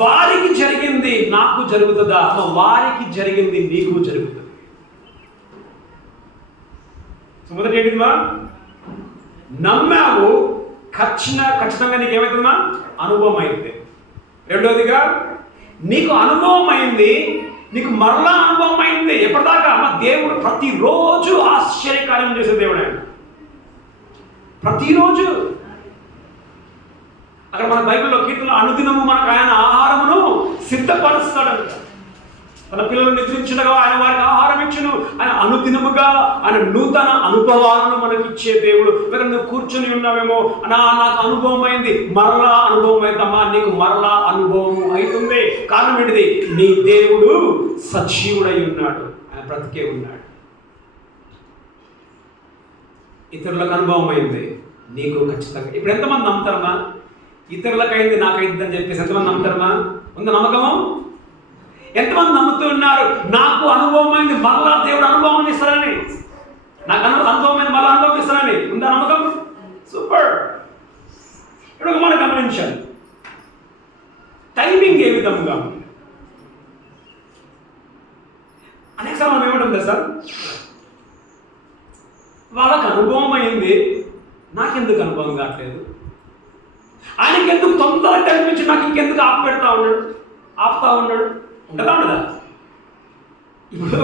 వారికి జరిగింది నాకు జరుగుతుందా? వారికి జరిగింది నీకు జరుగుతుంది. మొదటి ఏంటిదిమా? నమ్మావు, ఖచ్చితంగా నీకు ఏమవుతుందమ్మా? అనుభవం అయింది. రెండోదిగా నీకు అనుభవం అయింది, నీకు మరలా అనుభవం అయింది. ఎప్పటిదాకా దేవుడు ప్రతిరోజు ఆశ్చర్యకార్యం చేసే దేవుడు ఆయన. ప్రతిరోజు అక్కడ మన బైబిల్లో కీర్తనలో అనుదినము మనకు ఆయన ఆహారమును సిద్ధపరుస్తాడంట. తన పిల్లలు నిద్రించుండగా ఆయన వారికి ఆహారం ఇచ్చును. ఆయన అనుదినముగా ఆయన నూతన అనుభవాలను మనకి ఇచ్చే దేవుడు. ఇక్కడ నువ్వు కూర్చొని ఉన్నావేమో, నాకు అనుభవం అయింది, మరలా అనుభవం అవుతామా? నీకు మరలా అనుభవం అవుతుంది. కారణం ఏంటిది? నీ దేవుడు సజీవుడై ఉన్నాడు, ఆయన బ్రతికే ఉన్నాడు. ఇతరులకు అనుభవం అయింది, నీకు ఖచ్చితంగా. ఇప్పుడు ఎంతమంది నమ్ముతారమ్మా? ఇతరులకు అయింది నాకైంది అని చెప్పేసి ఎంతమంది నమ్ముతారమ్మా? ఉందా నమ్మకము? ఎంతమంది నమ్ముతూ ఉన్నారు నాకు అనుభవం అయింది, మరలా దేవుడు అనుభవం ఇస్తారని? నాకు అనుభవం అయింది, మరలా అనుభవం ఇస్తారని ఉందా నమ్మకం? సూపర్. ఇప్పుడు మనం గమనించాలి టైమింగ్ ఏ విధంగా ఉంది. అనేకసార్లు మనం ఏమంటుంది సార్, వాళ్ళకి అనుభవం అయింది, నాకెందుకు అనుభవం కావట్లేదు? ఆయనకి ఎందుకు తొందరగా కనిపించి నాకు ఇంకెందుకు ఆపుతా ఉన్నాడు ఉండదా ఉండదా? ఇప్పుడు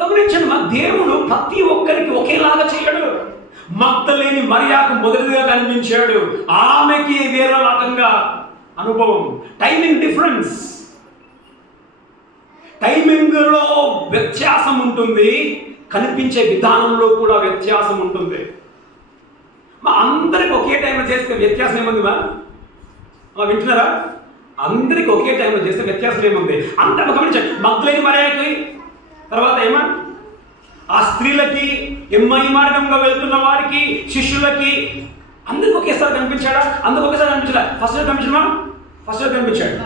గమనించండి, మా దేవుడు ప్రతి ఒక్కరికి ఒకేలాగా చేయడు. మగ్దలేని మరియాకు మొదటిగా కనిపించాడు, ఆమెకి వేరే రకంగా అనుభవం. టైమింగ్ డిఫరెన్స్, టైమింగ్లో వ్యత్యాసం ఉంటుంది, కనిపించే విధానంలో కూడా వ్యత్యాసం ఉంటుంది. మా అందరికి ఒకే టైంలో చేస్తే వ్యత్యాసం ఏముంది? మా వింటున్నారా? అందరికి ఒకే టైంలో చేస్తే వ్యత్యాసం ఏముంది? అంత గమనించండి. మగ్దలేని మరియాకి, తర్వాత ఆ స్త్రీలకి, ఎమ్మై మార్గంగా వెళ్తున్న వారికి, శిష్యులకి అందరికి ఒకేసారి కనిపించాడా? అందరికి ఒకేసారి కనిపించాడా? ఫస్ట్ కనిపించాడు.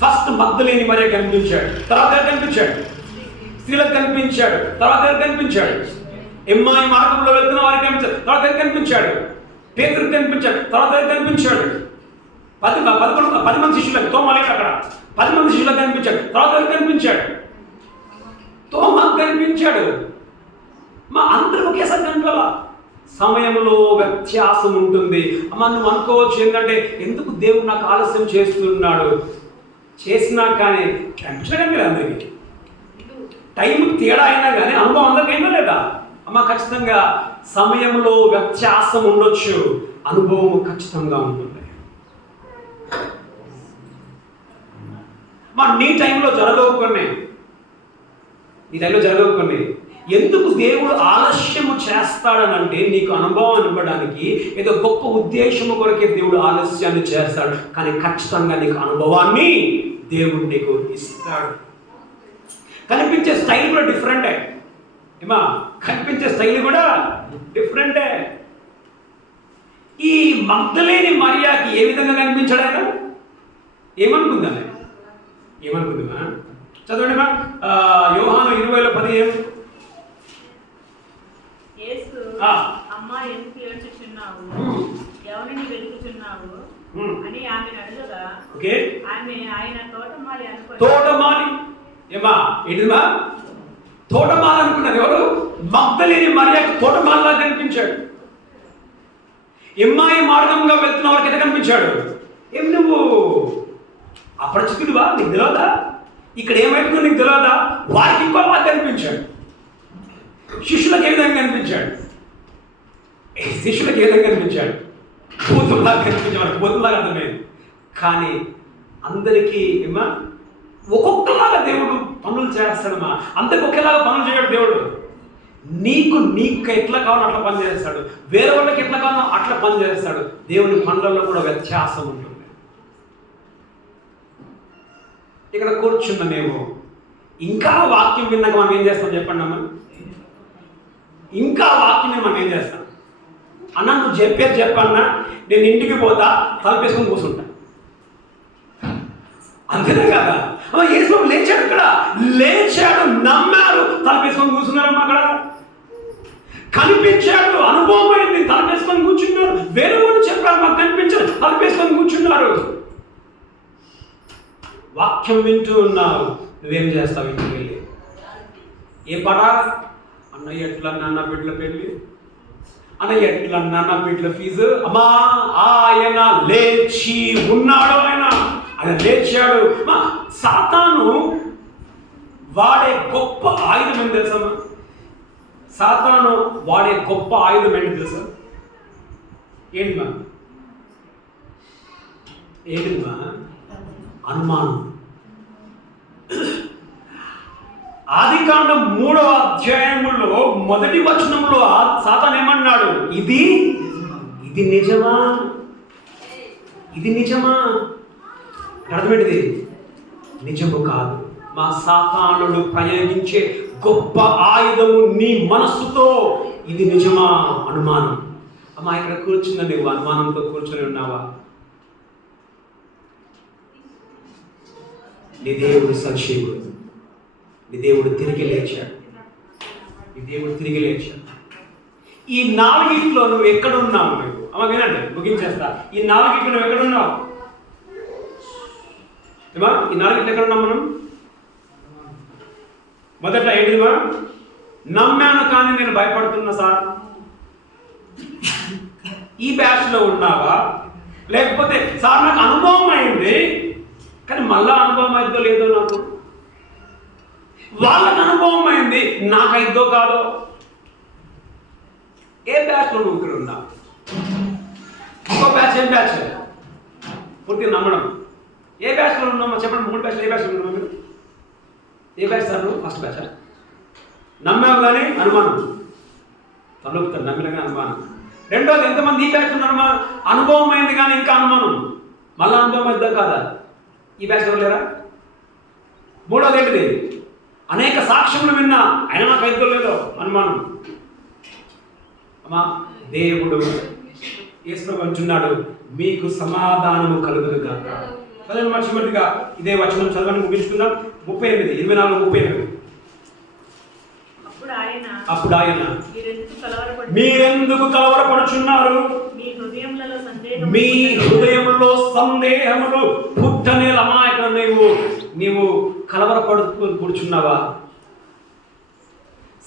ఫస్ట్ మగ్దలేని మరియా కనిపించాడు, తర్వాత కనిపించాడు స్త్రీలకు కనిపించాడు, తర్వాత కనిపించాడు ఎమ్మై మార్గంలో వెళ్తున్న వారికి కనిపించాడు, తర్వాత కనిపించాడు పేతురుకు కనిపించాడు, తర్వాత కనిపించాడు 10 మంది శిష్యులకు, తోమాలేక అక్కడ 10 మంది శిష్యులకు కనిపించాడు, తర్వాత కనిపించాడు తోమాకు కనిపించాడు. మా అందరూ ఒకేసారి కనిపించాల. సమయంలో వ్యత్యాసం ఉంటుంది. అమ్మ నువ్వు అనుకోవచ్చు ఏంటంటే ఎందుకు దేవుడు నాకు ఆలస్యం చేస్తున్నాడు, చేసినా కానీ కనిపించగా మీరు అందరికీ టైం తేడా అయినా కానీ అనుభవం అందరికీ అయినా లేదా? అమ్మ ఖచ్చితంగా సమయంలో వ్యత్యాసం ఉండొచ్చు, అనుభవం ఖచ్చితంగా ఉంటుంది. మా నీ టైంలో జరగకపోయి ఎందుకు దేవుడు ఆలస్యము చేస్తాడనంటే నీకు అనుభవం ఇవ్వడానికి, ఏదో గొప్ప ఉద్దేశము కొరకే దేవుడు ఆలస్యాన్ని చేస్తాడు, కానీ ఖచ్చితంగా నీకు అనుభవాన్ని దేవుడు నీకు ఇస్తాడు. కనిపించే స్టైల్ కూడా డిఫరెంటే. కనిపించే స్టైల్ కూడా డిఫరెంటే. ఈ మగ్దలేని మరియాకి ఏ విధంగా కనిపించాడు ఆయన? ఏమనుకుందా? చదవండి మా యోహాను 20:15. యేసు అమ్మా ఎందుకు ఏడ్చుచున్నావు, ఎవరిని వెతుకుచున్నావు అని ఆమెను అడుగగా ఆమె ఆయన తోటమాలి అనుకుని, తోటమాలి ఏంటిమా తోటమాలి అనుకున్నారు. ఎవరు? మగ్దలేని మరియాకు తోటమాలిలా కనిపించాడు. ఎమ్మాయి మార్గంగా వెళ్తున్న వారికి ఎంత కనిపించాడు? నువ్వు అపరిచితుడివా? నీకు తెలియదా? ఇక్కడ ఏమైతుందో నీకు తెలియదా? వారికి ఇంకోలా కనిపించాడు. శిష్యులకు ఏ విధంగా కనిపించాడు? భూతంలాగా కనిపించాడు. భూతంలాగా అర్థమైంది. కానీ అందరికీ ఒక్కొక్కలాగా దేవుడు పనులు చేస్తాడమ్మా. అందరికి ఒకేలాగా పనులు చేయడు దేవుడు. నీకు ఎట్లా కావాలో అట్లా పని చేస్తాడు, వేరే వాళ్ళకి ఎట్లా కావాలో అట్లా పని చేస్తాడు. దేవుని పనులలో కూడా వ్యత్యాసం ఉంటుంది. ఇక్కడ కూర్చున్న మేము ఇంకా వాక్యం విన్నాక మనం ఏం చేస్తాం చెప్పండి అమ్మ? ఇంకా వాక్యం మనం ఏం చేస్తాం? అన్న నువ్వు చెప్పన్నా నేను ఇంటికి పోతా, తలపేసుకొని కూర్చుంటా, అంతేనా కదా? అమ్మ యేసు లేచాడు, ఇక్కడ లేచాడు, నమ్మారు, తలపేసుకొని కూర్చున్నారమ్మా. అక్కడ కనిపించాడు, అనుభవం అయింది, తలపేసుకొని కూర్చున్నారు. వేరే వాళ్ళు చెప్పారు మాకు కనిపించారు, తలపేసుకొని కూర్చున్నారు. వాక్యం వింటూ ఉన్నావు, నువ్వేం చేస్తావు? ఇంటికి వెళ్ళి ఏ పడా? అన్నయ్య ఎట్లా నాన్న బిడ్డల పెళ్ళి, అన్నయ్య ఎట్లా నాన్న బిడ్డల ఫీజు. అమ్మా ఆయన లేచి ఉన్నాడు, ఆయన లేచాడు. సాతాను వాడే గొప్ప ఆయుధం ఏంటి తెలుసమ్మా? సాతాను వాడే గొప్ప ఆయుధం ఏంటి తెలుసా? ఏంటిమా? అనుమానం. ఆదికాండం 3వ అధ్యాయములో మొదటి వచనంలో సాతాను ఏమన్నాడు? ఇది నిజమా? అర్థమేంటిది? నిజము కాదు. మా సాతానుడు ప్రయోగించే గొప్ప ఆయుధము నీ మనస్సుతో. ఇది నిజమా? అనుమానం. అమ్మా ఇక్కడ కూర్చున్న నువ్వు అనుమానంతో కూర్చొని ఉన్నావా? నీ దేవుడు సజీవుడు, నీ దేవుడు తిరిగి లేచాడు. ఈ 4 నువ్వు ఎక్కడున్నావు? నువ్వు అమ్మ వినండి, ముగించేస్తా. ఈ 4 నువ్వు ఎక్కడున్నావు? ఈ 4 ఎక్కడున్నాం మనం? మొదట ఏంటివా? నమ్మాను కానీ నేను భయపడుతున్నా సార్. ఈ బ్యాచ్లో ఉన్నావా? లేకపోతే సార్ నాకు అనుభవం అయింది కానీ మళ్ళా అనుభవం అయిద్దో లేదో, నాకు వాళ్ళకి అనుభవం అయింది, నాకు అయిద్దో కాదో. ఏ బ్యాచ్లో నువ్వు ఇక్కడ ఉన్నావు? ఇంకో బ్యాచ్ ఏం బ్యాచ్? పూర్తిగా నమ్మడం. ఏ బ్యాచ్లో ఉన్నామో చెప్పండి. 3 బ్యాచ్లు ఏ బ్యాచ్లో ఉన్నామో మీరు? ఏ బ్యాచ్ సార్ నువ్వు? First batch. నమ్మావు కానీ అనుమానం తలుపుతారు, నమ్మిన కానీ అనుమానం. రెండోది, ఎంతమంది ఈ బ్యాచ్ ఉన్నారమ్మా? అనుభవం అయింది కానీ ఇంకా అనుమానం. మళ్ళీ అనుభవం అవుతుందా కాదా? ఈ బ్యాచ్ ఎవరు లేరా? మూడోది ఏంటిది? అనేక సాక్ష్యములు విన్నా అయినా నాకు అయితే లేదో అనుమానం. అమ్మా, దేవుడు యేసు అంటున్నాడు, మీకు సమాధానము కలుగును గాక. చదవండి మర్చిమట్టుగా ఇదే వచనం చదవని ముగించుకుందాం. 38, 24, 38. అప్పుడు ఆయన మీరెందుకు కలవరపడుచున్నారు? మీ హృదయంలో సందేహములు పుట్టనే అమాయకుడు. నీవు కలవరపడుతూ కూర్చున్నావా?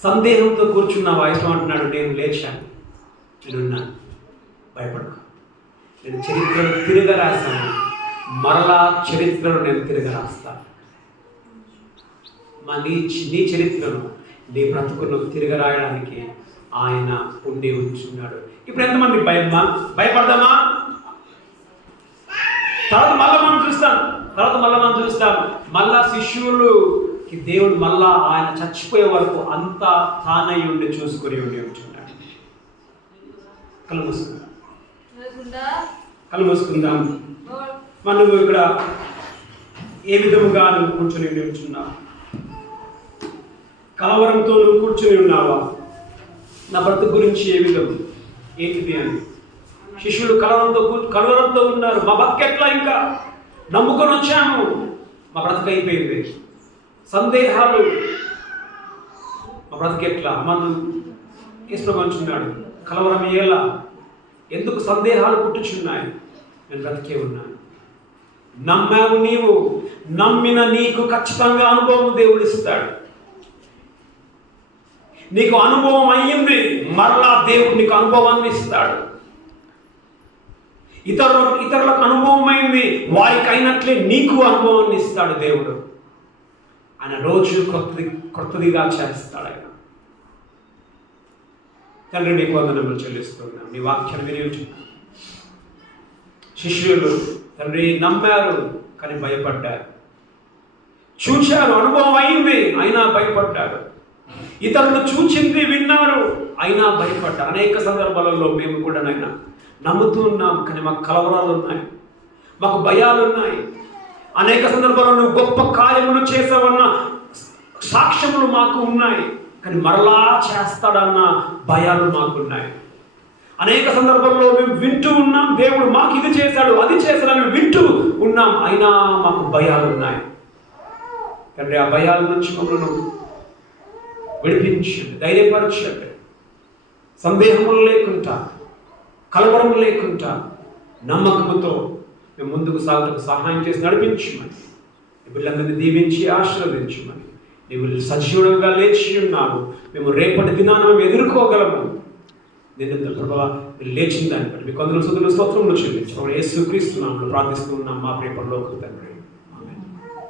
సందేహంతో కూర్చున్నావా? యేసు అంటున్నాడు, నేను లేచాను, నేనున్నాను, భయపడకు. నేను చరిత్రను తిరగ రాశాను, మరలా చరిత్రను నేను తిరగ రాస్తాను. నీ చరిత్రను, నీ బ్రతుకును తిరగ రాయడానికి ఆయన ఉండి ఉంచున్నాడు. ఇప్పుడు ఎంతమంది భయపడదామా? తర్వాత మళ్ళీ మనం చూస్తాం. మళ్ళా శిష్యులకి దేవుడు మళ్ళా ఆయన చచ్చిపోయే వరకు అంతా తానై ఉండి చూసుకొని ఉండి ఉంటున్నాడు. కళ్ళు మూసుకుందాం. మనం ఇక్కడ ఏ విధముగా నువ్వు కూర్చొని ఉంటున్నావు? కలవరంతో నువ్వు కూర్చొని ఉన్నావా? నా బ్రతుకు గురించి ఏ విధం ఏంటిది అని. శిష్యులు కలవరంతో ఉన్నారు. మా బతుకు ఎట్లా? ఇంకా నమ్ముకొని వచ్చాము, మా బ్రతుకు అయిపోయింది. సందేహాలు, మా బ్రతుకు ఎట్లా? మనం యేసుప్రభువున్నాడు, కలవరం ఎలా? ఎందుకు సందేహాలు పుట్టుచున్నాయి? నేను బ్రతికే ఉన్నాను. నమ్మావు నీవు, నమ్మిన నీకు ఖచ్చితంగా అనుభవం దేవుడు ఇస్తాడు. నీకు అనుభవం అయ్యింది, మరలా దేవుడు నీకు అనుభవాన్ని ఇస్తాడు. ఇతరులకు అనుభవం అయింది, వారికి అయినట్లే నీకు అనుభవాన్ని ఇస్తాడు దేవుడు. ఆయన రోజు కొత్తదిగా చేస్తాడు. ఆయన తండ్రి, నీకు వందనములు చెల్లిస్తున్నాను. నీ వాక్యాన్ని వినియోగించుకున్నాను. శిష్యులు తండ్రి నమ్మారు కానీ భయపడ్డారు, చూశారు, అనుభవం అయింది, అయినా భయపడ్డారు. ఇతరులు చూచింది విన్నారు, అయినా భయపడ్డారు. అనేక సందర్భాలలో మేము కూడా నైనా నమ్ముతూ ఉన్నాం, కానీ మాకు కలవరాలు ఉన్నాయి, మాకు భయాలు ఉన్నాయి. అనేక సందర్భాలలో గొప్ప కార్యములు చేసావన్న సాక్ష్యములు మాకు ఉన్నాయి, కానీ మరలా చేస్తాడన్న భయాలు మాకున్నాయి. అనేక సందర్భాల్లో మేము వింటూ ఉన్నాం, దేవుడు మాకు ఇది చేశాడు, అది చేశాడని వింటూ ఉన్నాం, అయినా మాకు భయాలు ఉన్నాయి. తండ్రి, ఆ భయాల నుంచి మమ్మల్ని విడిపించండి, ధైర్యపరచండి. సందేహములు లేకుండా, కలవరము లేకుండా, నమ్మకముతో మేము ముందుకు సాగుటకు సహాయం చేసి నడిపించమని, వీళ్ళందరినీ దీవించి ఆశీర్వదించమని. నీవు సజీవుడుగా లేచి ఉన్నావు, మేము రేపటి దినాన మేము ఎదుర్కోగలము. నేను ప్రభావ లేచిన దాన్ని బట్టి మీకు అందరూ స్తుతులు స్తోత్రములు చెల్లించు. యేసుక్రీస్తు నామములో ప్రార్థిస్తూ ఉన్నాం మా ప్రియ పరలోకపు తండ్రి.